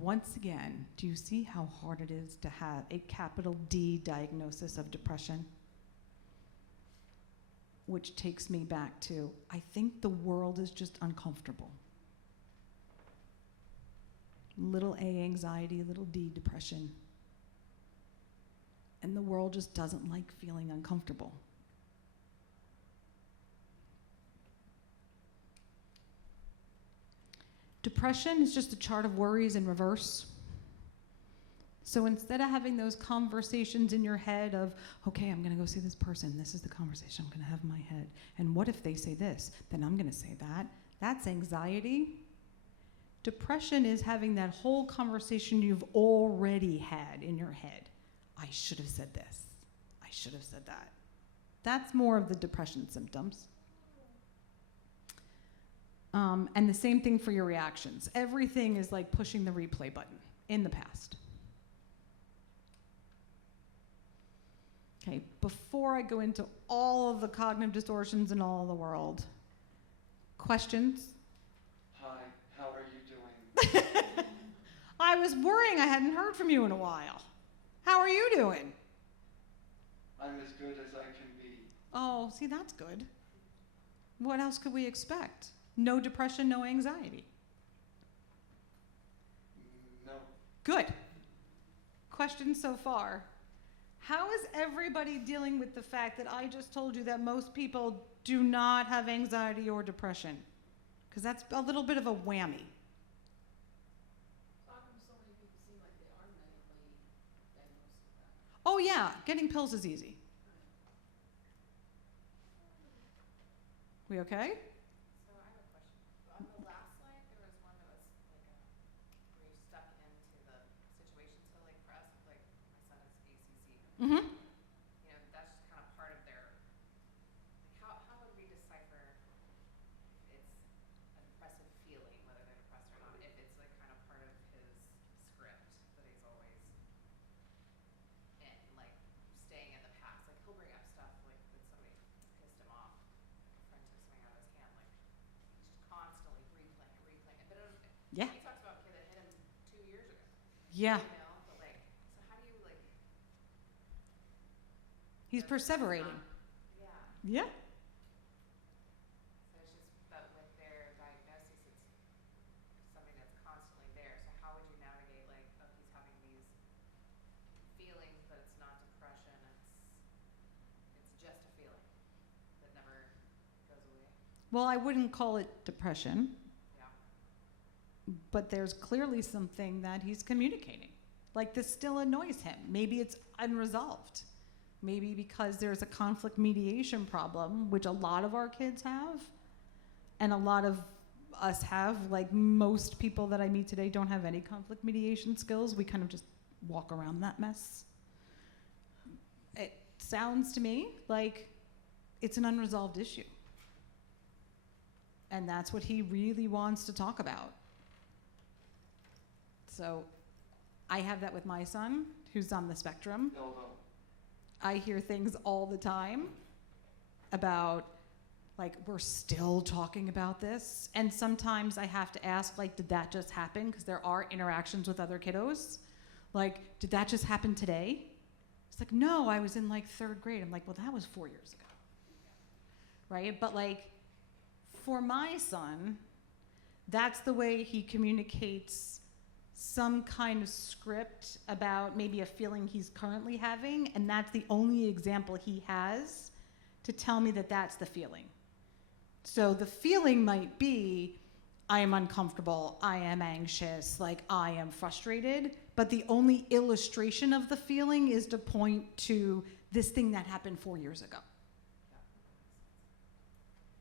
Once again, do you see how hard it is to have a capital D diagnosis of depression? Which takes me back to, I think the world is just uncomfortable. Little A, anxiety, little D, depression. And the world just doesn't like feeling uncomfortable. Depression is just a chart of worries in reverse. So instead of having those conversations in your head of, okay, I'm going to go see this person. This is the conversation I'm going to have in my head. And what if they say this? Then I'm going to say that. That's anxiety. Depression is having that whole conversation you've already had in your head. I should have said this. I should have said that. That's more of the depression symptoms. And the same thing for your reactions. Everything is like pushing the replay button in the past. Okay, before I go into all of the cognitive distortions in all the world, questions? Hi, how are you doing? I was worrying I hadn't heard from you in a while. How are you doing? I'm as good as I can be. Oh, see, that's good. What else could we expect? No depression, no anxiety. No. Good. Questions so far? How is everybody dealing with the fact that I just told you that most people do not have anxiety or depression? Because that's a little bit of a whammy. How come so many people seem like they are medically diagnosed with that? Oh yeah, getting pills is easy. We okay? So I have a question. On the last slide, there was one that was like where you're stuck into the situation. So like for us, like my son is ACC. Mm-hmm. You know, that's just kind of part of their. Like how would we decipher if it's a depressive feeling, whether they're depressed or not? If it's like kind of part of his script that he's always in, like staying in the past. Like he'll bring up stuff like that somebody pissed him off. Like a friend took something out of his hand. Like he's just constantly replaying it. But Yeah. he talks about a kid that hit him 2 years ago. Yeah. You know, but like, so how do you like? He's that's perseverating. Yeah. Yeah. So it's just, but with their diagnosis, it's something that's constantly there. So how would you navigate like, oh, he's having these feelings, but it's not depression. It's just a feeling that never goes away. Well, I wouldn't call it depression, Yeah. but there's clearly something that he's communicating. Like this still annoys him. Maybe it's unresolved. Maybe because there's a conflict mediation problem, which a lot of our kids have, and a lot of us have. Like most people that I meet today don't have any conflict mediation skills. We kind of just walk around that mess. It sounds to me like it's an unresolved issue. And that's what he really wants to talk about. So I have that with my son, who's on the spectrum. Elbow. I hear things all the time about, like, we're still talking about this. And sometimes I have to ask, like, did that just happen? Because there are interactions with other kiddos. Like, did that just happen today? It's like, no, I was in, like, 3rd grade. I'm like, well, that was 4 years ago. Right? But, like, for my son, that's the way he communicates some kind of script about maybe a feeling he's currently having, and that's the only example he has to tell me that that's the feeling. So the feeling might be, I am uncomfortable, I am anxious, like I am frustrated, but the only illustration of the feeling is to point to this thing that happened 4 years ago.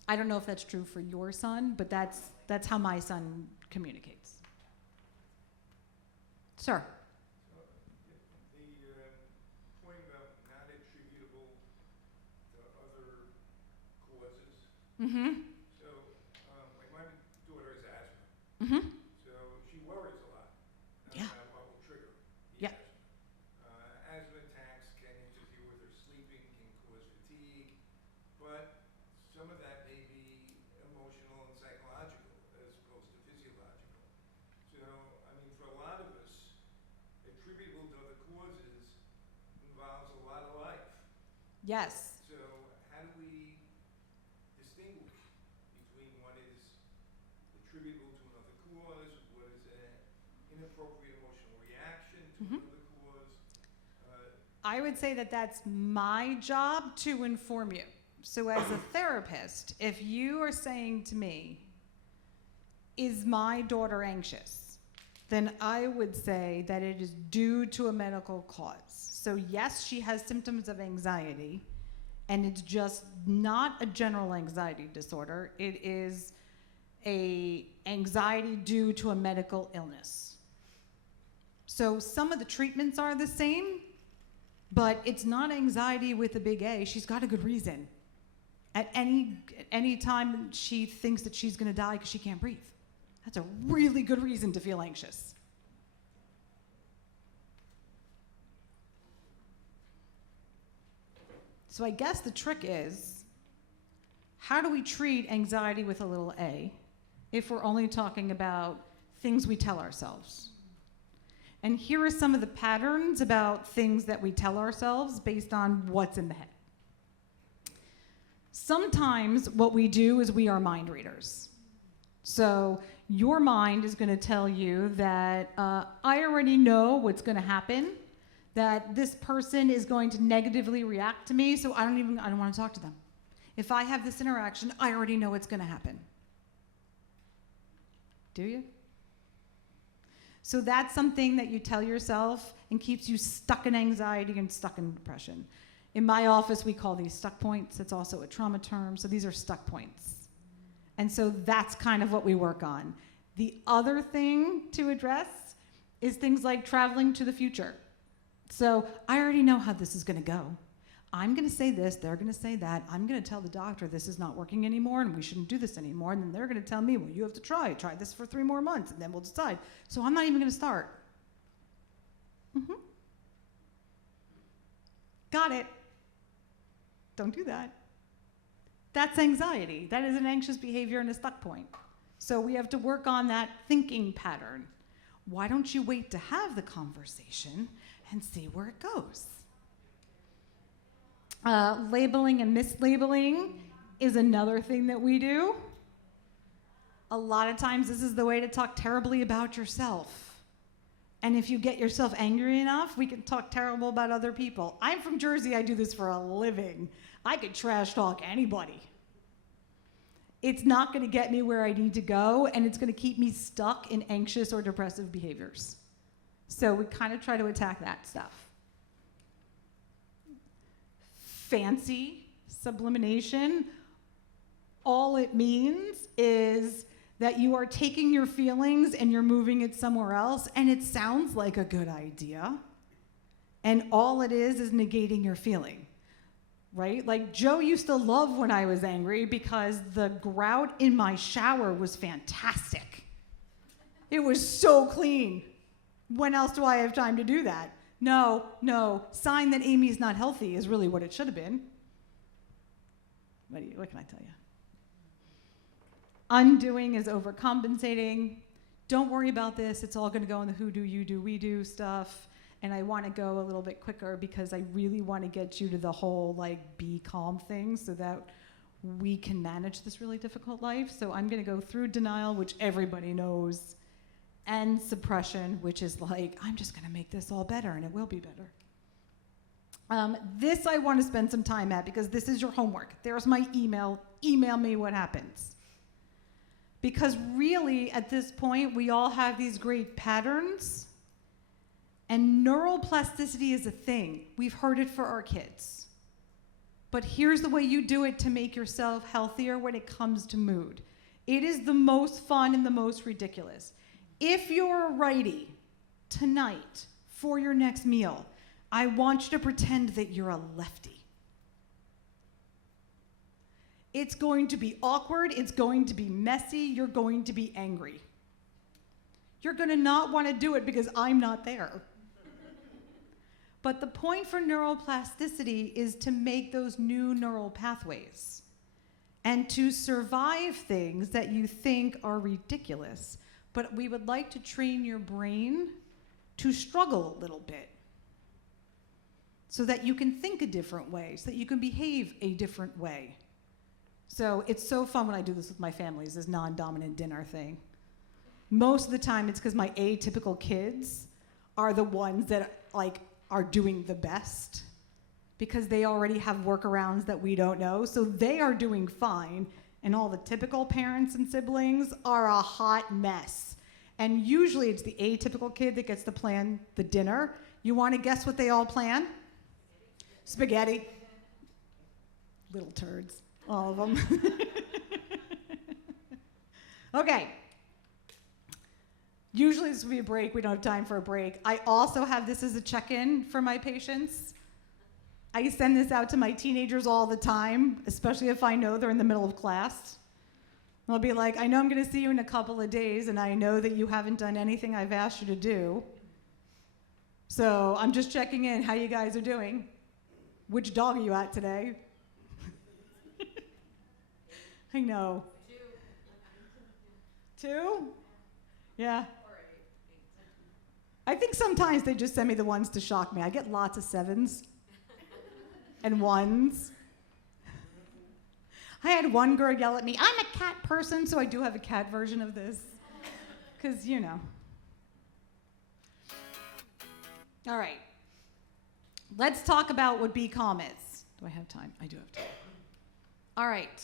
I don't know if that's true for your son, but that's how my son communicates. Sir. So, the point about not attributable to other causes. Mm-hmm. So, like my daughter has asthma. Mm-hmm. So she worries a lot Yeah. about what will trigger the Yeah. asthma. Asthma attacks can interfere with her sleeping, can cause fatigue, but some of that may be emotional and psychological as opposed to physiological. So, I mean, for a lot of us, attributable to other causes involves a lot of life. Yes. So how do we distinguish between what is attributable to another cause, what is an inappropriate emotional reaction to another cause? I would say that that's my job to inform you. So as a therapist, if you are saying to me, is my daughter anxious? Then I would say that it is due to a medical cause. So yes, she has symptoms of anxiety, and it's just not a general anxiety disorder. It is a anxiety due to a medical illness. So some of the treatments are the same, but it's not anxiety with a big A. She's got a good reason. At any time she thinks that she's gonna die because she can't breathe. That's a really good reason to feel anxious. So I guess the trick is, how do we treat anxiety with a little a if we're only talking about things we tell ourselves? And here are some of the patterns about things that we tell ourselves based on what's in the head. Sometimes what we do is we are mind readers. So your mind is going to tell you that I already know what's going to happen, that this person is going to negatively react to me, so I don't want to talk to them. If I have this interaction, I already know what's going to happen. Do you? So that's something that you tell yourself and keeps you stuck in anxiety and stuck in depression. In my office, we call these stuck points. It's also a trauma term, so these are stuck points. And so that's kind of what we work on. The other thing to address is things like traveling to the future. So I already know how this is going to go. I'm going to say this, they're going to say that. I'm going to tell the doctor this is not working anymore and we shouldn't do this anymore. And then they're going to tell me, well, you have to try this for 3 more months and then we'll decide. So I'm not even going to start. Mm-hmm. Got it. Don't do that. That's anxiety. That is an anxious behavior and a stuck point. So we have to work on that thinking pattern. Why don't you wait to have the conversation and see where it goes? Labeling and mislabeling is another thing that we do. A lot of times this is the way to talk terribly about yourself. And if you get yourself angry enough, we can talk terrible about other people. I'm from Jersey, I do this for a living. I could trash talk anybody. It's not going to get me where I need to go, and it's going to keep me stuck in anxious or depressive behaviors. So we kind of try to attack that stuff. Fancy sublimation, all it means is that you are taking your feelings and you're moving it somewhere else, and it sounds like a good idea, and all it is negating your feeling, right? Like Joe used to love when I was angry because the grout in my shower was fantastic. It was so clean. When else do I have time to do that? No, sign that Amy's not healthy is really what it should have been. What can I tell you? Undoing is overcompensating. Don't worry about this. It's all going to go in the who do, you do, we do stuff. And I want to go a little bit quicker because I really want to get you to the whole like be calm thing so that we can manage this really difficult life. So I'm going to go through denial, which everybody knows, and suppression, which is like, I'm just going to make this all better and it will be better. This I want to spend some time at because this is your homework. There's my email. Email me what happens. Because really, at this point, we all have these great patterns, and neuroplasticity is a thing. We've heard it for our kids. But here's the way you do it to make yourself healthier when it comes to mood. It is the most fun and the most ridiculous. If you're a righty tonight for your next meal, I want you to pretend that you're a lefty. It's going to be awkward, it's going to be messy, you're going to be angry. You're going to not want to do it because I'm not there. But the point for neuroplasticity is to make those new neural pathways and to survive things that you think are ridiculous. But we would like to train your brain to struggle a little bit so that you can think a different way, so that you can behave a different way. So it's so fun when I do this with my families, this non-dominant dinner thing. Most of the time it's because my atypical kids are the ones that like are doing the best because they already have workarounds that we don't know. So they are doing fine, and all the typical parents and siblings are a hot mess. And usually it's the atypical kid that gets to plan the dinner. You want to guess what they all plan? Spaghetti. Little turds. All of them. Okay. Usually this will be a break. We don't have time for a break. I also have this as a check-in for my patients. I send this out to my teenagers all the time, especially if I know they're in the middle of class. I'll be like, I know I'm going to see you in a couple of days, and I know that you haven't done anything I've asked you to do. So I'm just checking in how you guys are doing. Which dog are you at today? I know. 2. 2? Yeah. I think sometimes they just send me the ones to shock me. I get lots of 7s and 1s. I had one girl yell at me, I'm a cat person, so I do have a cat version of this. Because, you know. All right. Let's talk about what Be Calm is. Do I have time? I do have time. All right.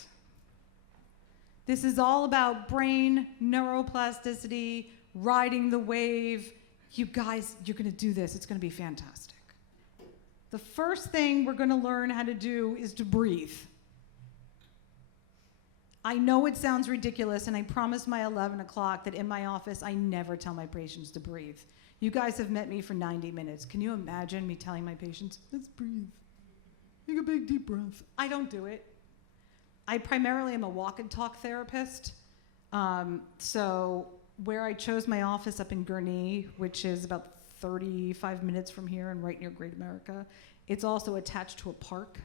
This is all about brain, neuroplasticity, riding the wave. You guys, you're going to do this. It's going to be fantastic. The first thing we're going to learn how to do is to breathe. I know it sounds ridiculous, and I promised my 11 o'clock that in my office I never tell my patients to breathe. You guys have met me for 90 minutes. Can you imagine me telling my patients, let's breathe. Take a big deep breath. I don't do it. I primarily am a walk and talk therapist. So where I chose my office up in Gurnee, which is about 35 minutes from here and right near Great America, it's also attached to a park.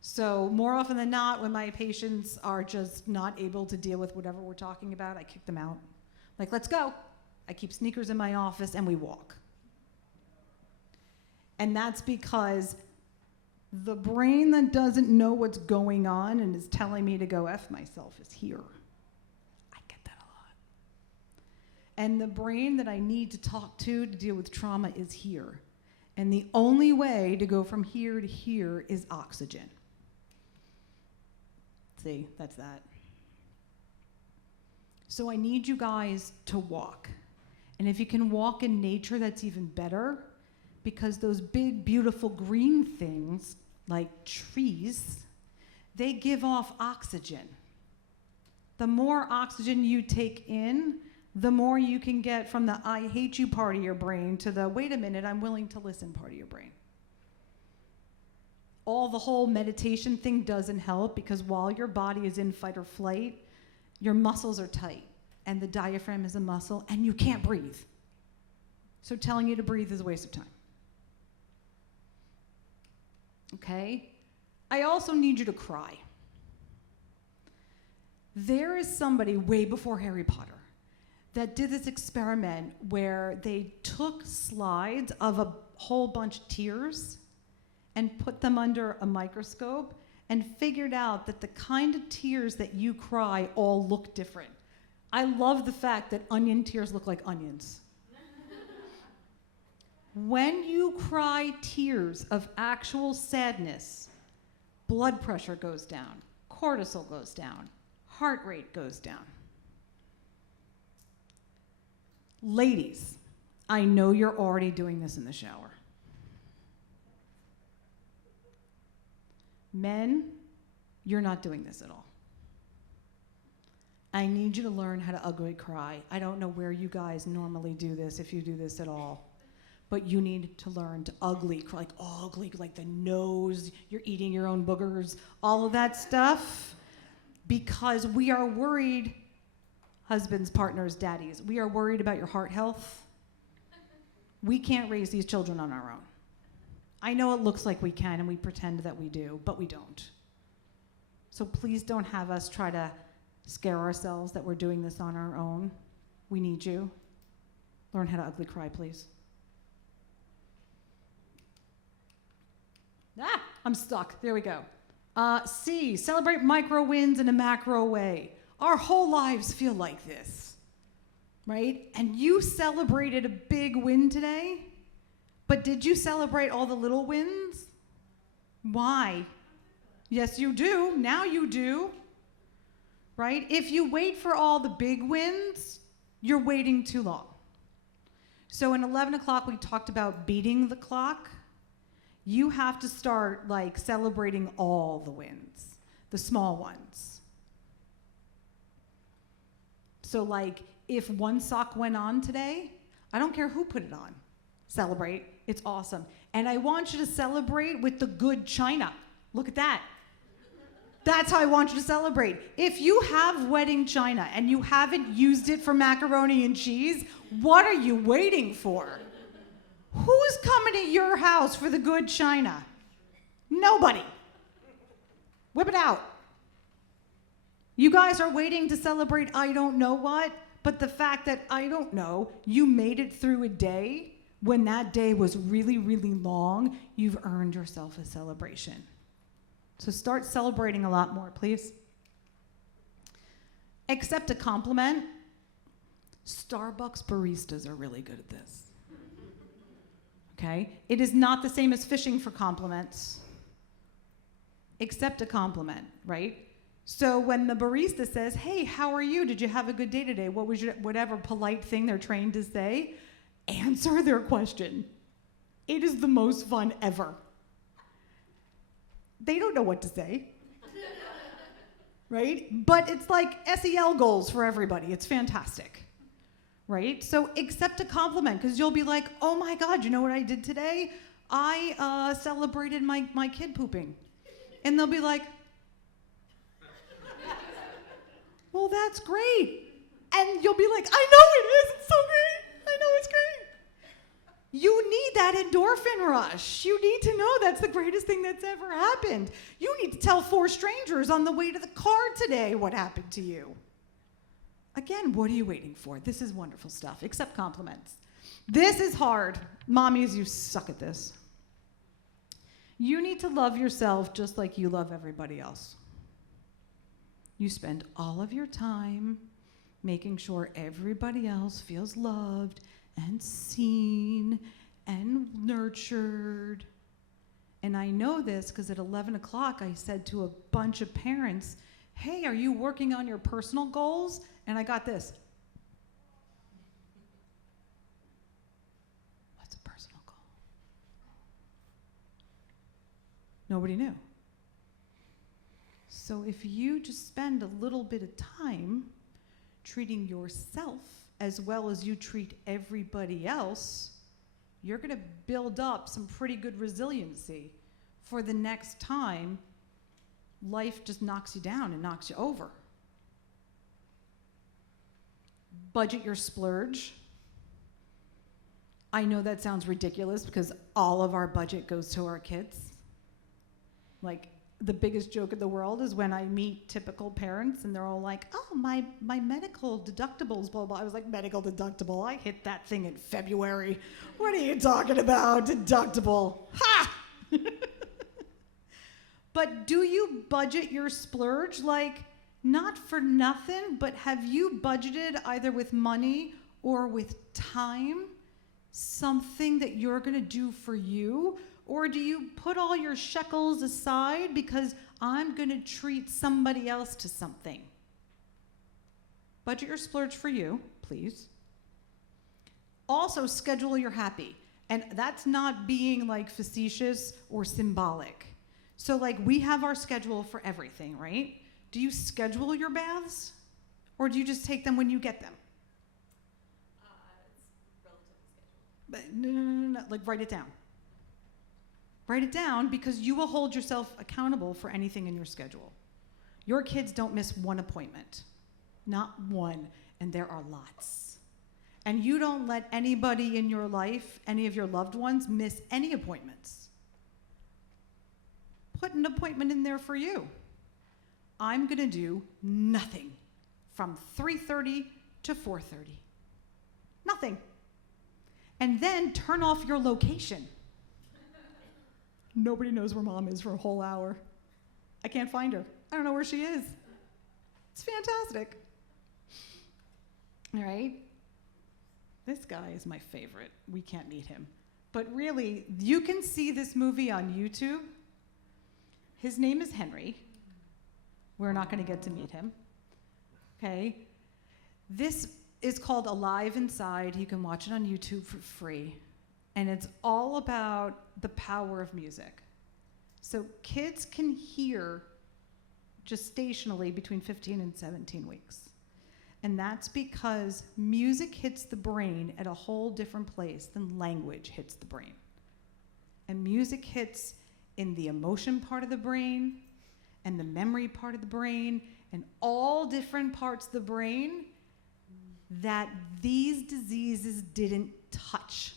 So more often than not, when my patients are just not able to deal with whatever we're talking about, I kick them out. Like, let's go. I keep sneakers in my office and we walk. And that's because the brain that doesn't know what's going on and is telling me to go F myself is here. I get that a lot. And the brain that I need to talk to deal with trauma is here. And the only way to go from here to here is oxygen. See, that's that. So I need you guys to walk. And if you can walk in nature, that's even better, because those big, beautiful green things, like trees, they give off oxygen. The more oxygen you take in, the more you can get from the I hate you part of your brain to the wait a minute, I'm willing to listen part of your brain. The whole meditation thing doesn't help because while your body is in fight or flight, your muscles are tight and the diaphragm is a muscle and you can't breathe. So telling you to breathe is a waste of time. Okay? I also need you to cry. There is somebody way before Harry Potter that did this experiment where they took slides of a whole bunch of tears and put them under a microscope and figured out that the kind of tears that you cry all look different. I love the fact that onion tears look like onions. When you cry tears of actual sadness, blood pressure goes down, cortisol goes down, heart rate goes down. Ladies, I know you're already doing this in the shower. Men, you're not doing this at all. I need you to learn how to ugly cry. I don't know where you guys normally do this, if you do this at all. But you need to learn to ugly cry, like ugly, like the nose, you're eating your own boogers, all of that stuff. Because we are worried, husbands, partners, daddies, we are worried about your heart health. We can't raise these children on our own. I know it looks like we can and we pretend that we do, but we don't. So please don't have us try to scare ourselves that we're doing this on our own. We need you. Learn how to ugly cry, please. I'm stuck. There we go. C, celebrate micro wins in a macro way. Our whole lives feel like this, right? And you celebrated a big win today, but did you celebrate all the little wins? Why? Yes, you do. Now you do, right? If you wait for all the big wins, you're waiting too long. So in 11 o'clock, we talked about beating the clock. You have to start like celebrating all the wins, the small ones. So like if one sock went on today, I don't care who put it on. Celebrate, it's awesome. And I want you to celebrate with the good china. Look at that. That's how I want you to celebrate. If you have wedding china and you haven't used it for macaroni and cheese, what are you waiting for? Who's coming to your house for the good china? Nobody. Whip it out. You guys are waiting to celebrate I don't know what, but the fact that I don't know, you made it through a day when that day was really, really long, you've earned yourself a celebration. So start celebrating a lot more, please. Accept a compliment. Starbucks baristas are really good at this. Okay? It is not the same as fishing for compliments. Accept a compliment, right? So when the barista says, hey, how are you? Did you have a good day today? What was your, whatever polite thing they're trained to say, answer their question. It is the most fun ever. They don't know what to say, right? But it's like SEL goals for everybody. It's fantastic, right? So accept a compliment because you'll be like, oh my God, you know what I did today? I celebrated my kid pooping. And they'll be like, well, that's great. And you'll be like, I know it is. It's so great. I know it's great. You need that endorphin rush. You need to know that's the greatest thing that's ever happened. You need to tell 4 strangers on the way to the car today what happened to you. Again, what are you waiting for? This is wonderful stuff. Accept compliments. This is hard. Mommies, you suck at this. You need to love yourself just like you love everybody else. You spend all of your time making sure everybody else feels loved and seen and nurtured. And I know this because at 11 o'clock I said to a bunch of parents, hey, are you working on your personal goals? And I got this. What's a personal goal? Nobody knew. So if you just spend a little bit of time treating yourself as well as you treat everybody else, you're going to build up some pretty good resiliency for the next time life just knocks you down and knocks you over. Budget your splurge. I know that sounds ridiculous because all of our budget goes to our kids. Like, the biggest joke in the world is when I meet typical parents and they're all like, oh, my medical deductibles, blah, blah. I was like, medical deductible? I hit that thing in February. What are you talking about, deductible? Ha! But do you budget your splurge? Like, not for nothing, but have you budgeted either with money or with time something that you're going to do for you? Or do you put all your shekels aside because I'm going to treat somebody else to something? Budget your splurge for you, please. Also, schedule your happy. And that's not being like facetious or symbolic. So like we have our schedule for everything, right? Do you schedule your baths? Or do you just take them when you get them? It's relatively scheduled. But no. Like write it down. Write it down because you will hold yourself accountable for anything in your schedule. Your kids don't miss one appointment. Not one. And there are lots. And you don't let anybody in your life, any of your loved ones, miss any appointments. Put an appointment in there for you. I'm going to do nothing from 3:30 to 4:30. Nothing. And then turn off your location. Nobody knows where mom is for a whole hour. I can't find her. I don't know where she is. It's fantastic. All right? This guy is my favorite. We can't meet him. But really, you can see this movie on YouTube. His name is Henry. We're not going to get to meet him. Okay? This is called Alive Inside. You can watch it on YouTube for free. And it's all about the power of music. So kids can hear gestationally between 15 and 17 weeks. And that's because music hits the brain at a whole different place than language hits the brain. And music hits in the emotion part of the brain and the memory part of the brain and all different parts of the brain that these diseases didn't touch.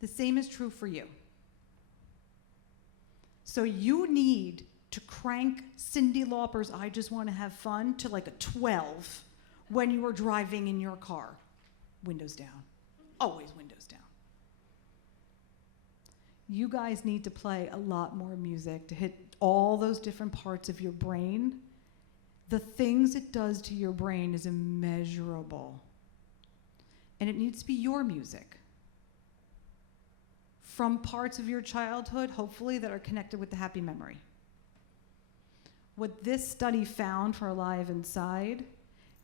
The same is true for you. So you need to crank Cyndi Lauper's I Just Want to Have Fun to like a 12 when you are driving in your car. Windows down. Always windows down. You guys need to play a lot more music to hit all those different parts of your brain. The things it does to your brain is immeasurable. And it needs to be your music. From parts of your childhood, hopefully, that are connected with the happy memory. What this study found for Alive Inside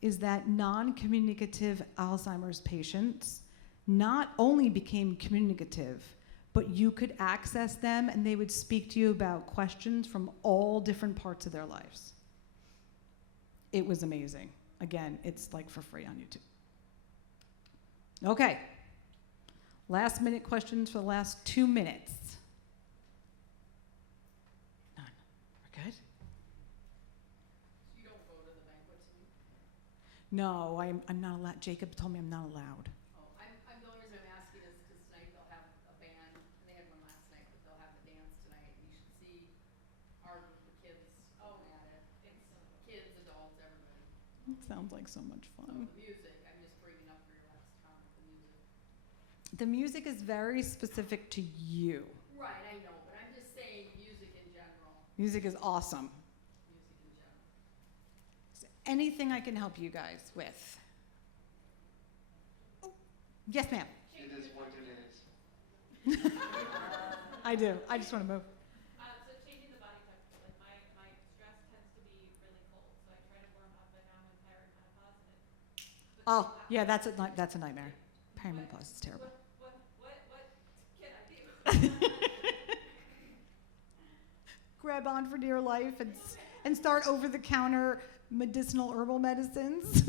is that non-communicative Alzheimer's patients not only became communicative, but you could access them and they would speak to you about questions from all different parts of their lives. It was amazing. Again, it's like for free on YouTube. Okay. Last minute questions for the last 2 minutes. None. We're good? You don't go to the banquet tonight? No, I'm not allowed. Jacob told me I'm not allowed. Oh, I'm the only reason I'm asking is because tonight they'll have a band, and they had one last night, but they'll have the dance tonight, and you should see our group of kids at it. It's kids, adults, everybody. It sounds like so much So fun. the music, I'm just bringing up for your last comment, the music. The music is very specific to you. Right, I know, but I'm just saying music in general. Music is awesome. Music in general. Is there anything I can help you guys with? Oh, yes, ma'am. It is what it is. I do. I just want to move. So changing the body temperature, like my stress tends to be really cold, so I try to warm up, but now I'm in perimenopause and it. Oh, yeah, that's a nightmare. Perimenopause is terrible. What can I do? grab on for dear life and start over-the-counter medicinal herbal medicines.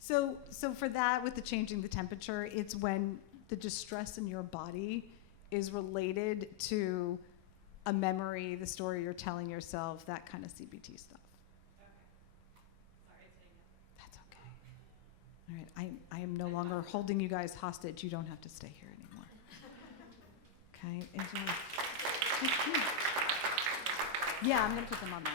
So for that, with the changing the temperature, it's when the distress in your body is related to a memory, the story you're telling yourself, that kind of CBT stuff. Sorry, saying that. That's okay. All right, I am no longer holding you guys hostage. You don't have to stay here anymore. Okay, enjoy. Yeah, I'm gonna put them on there.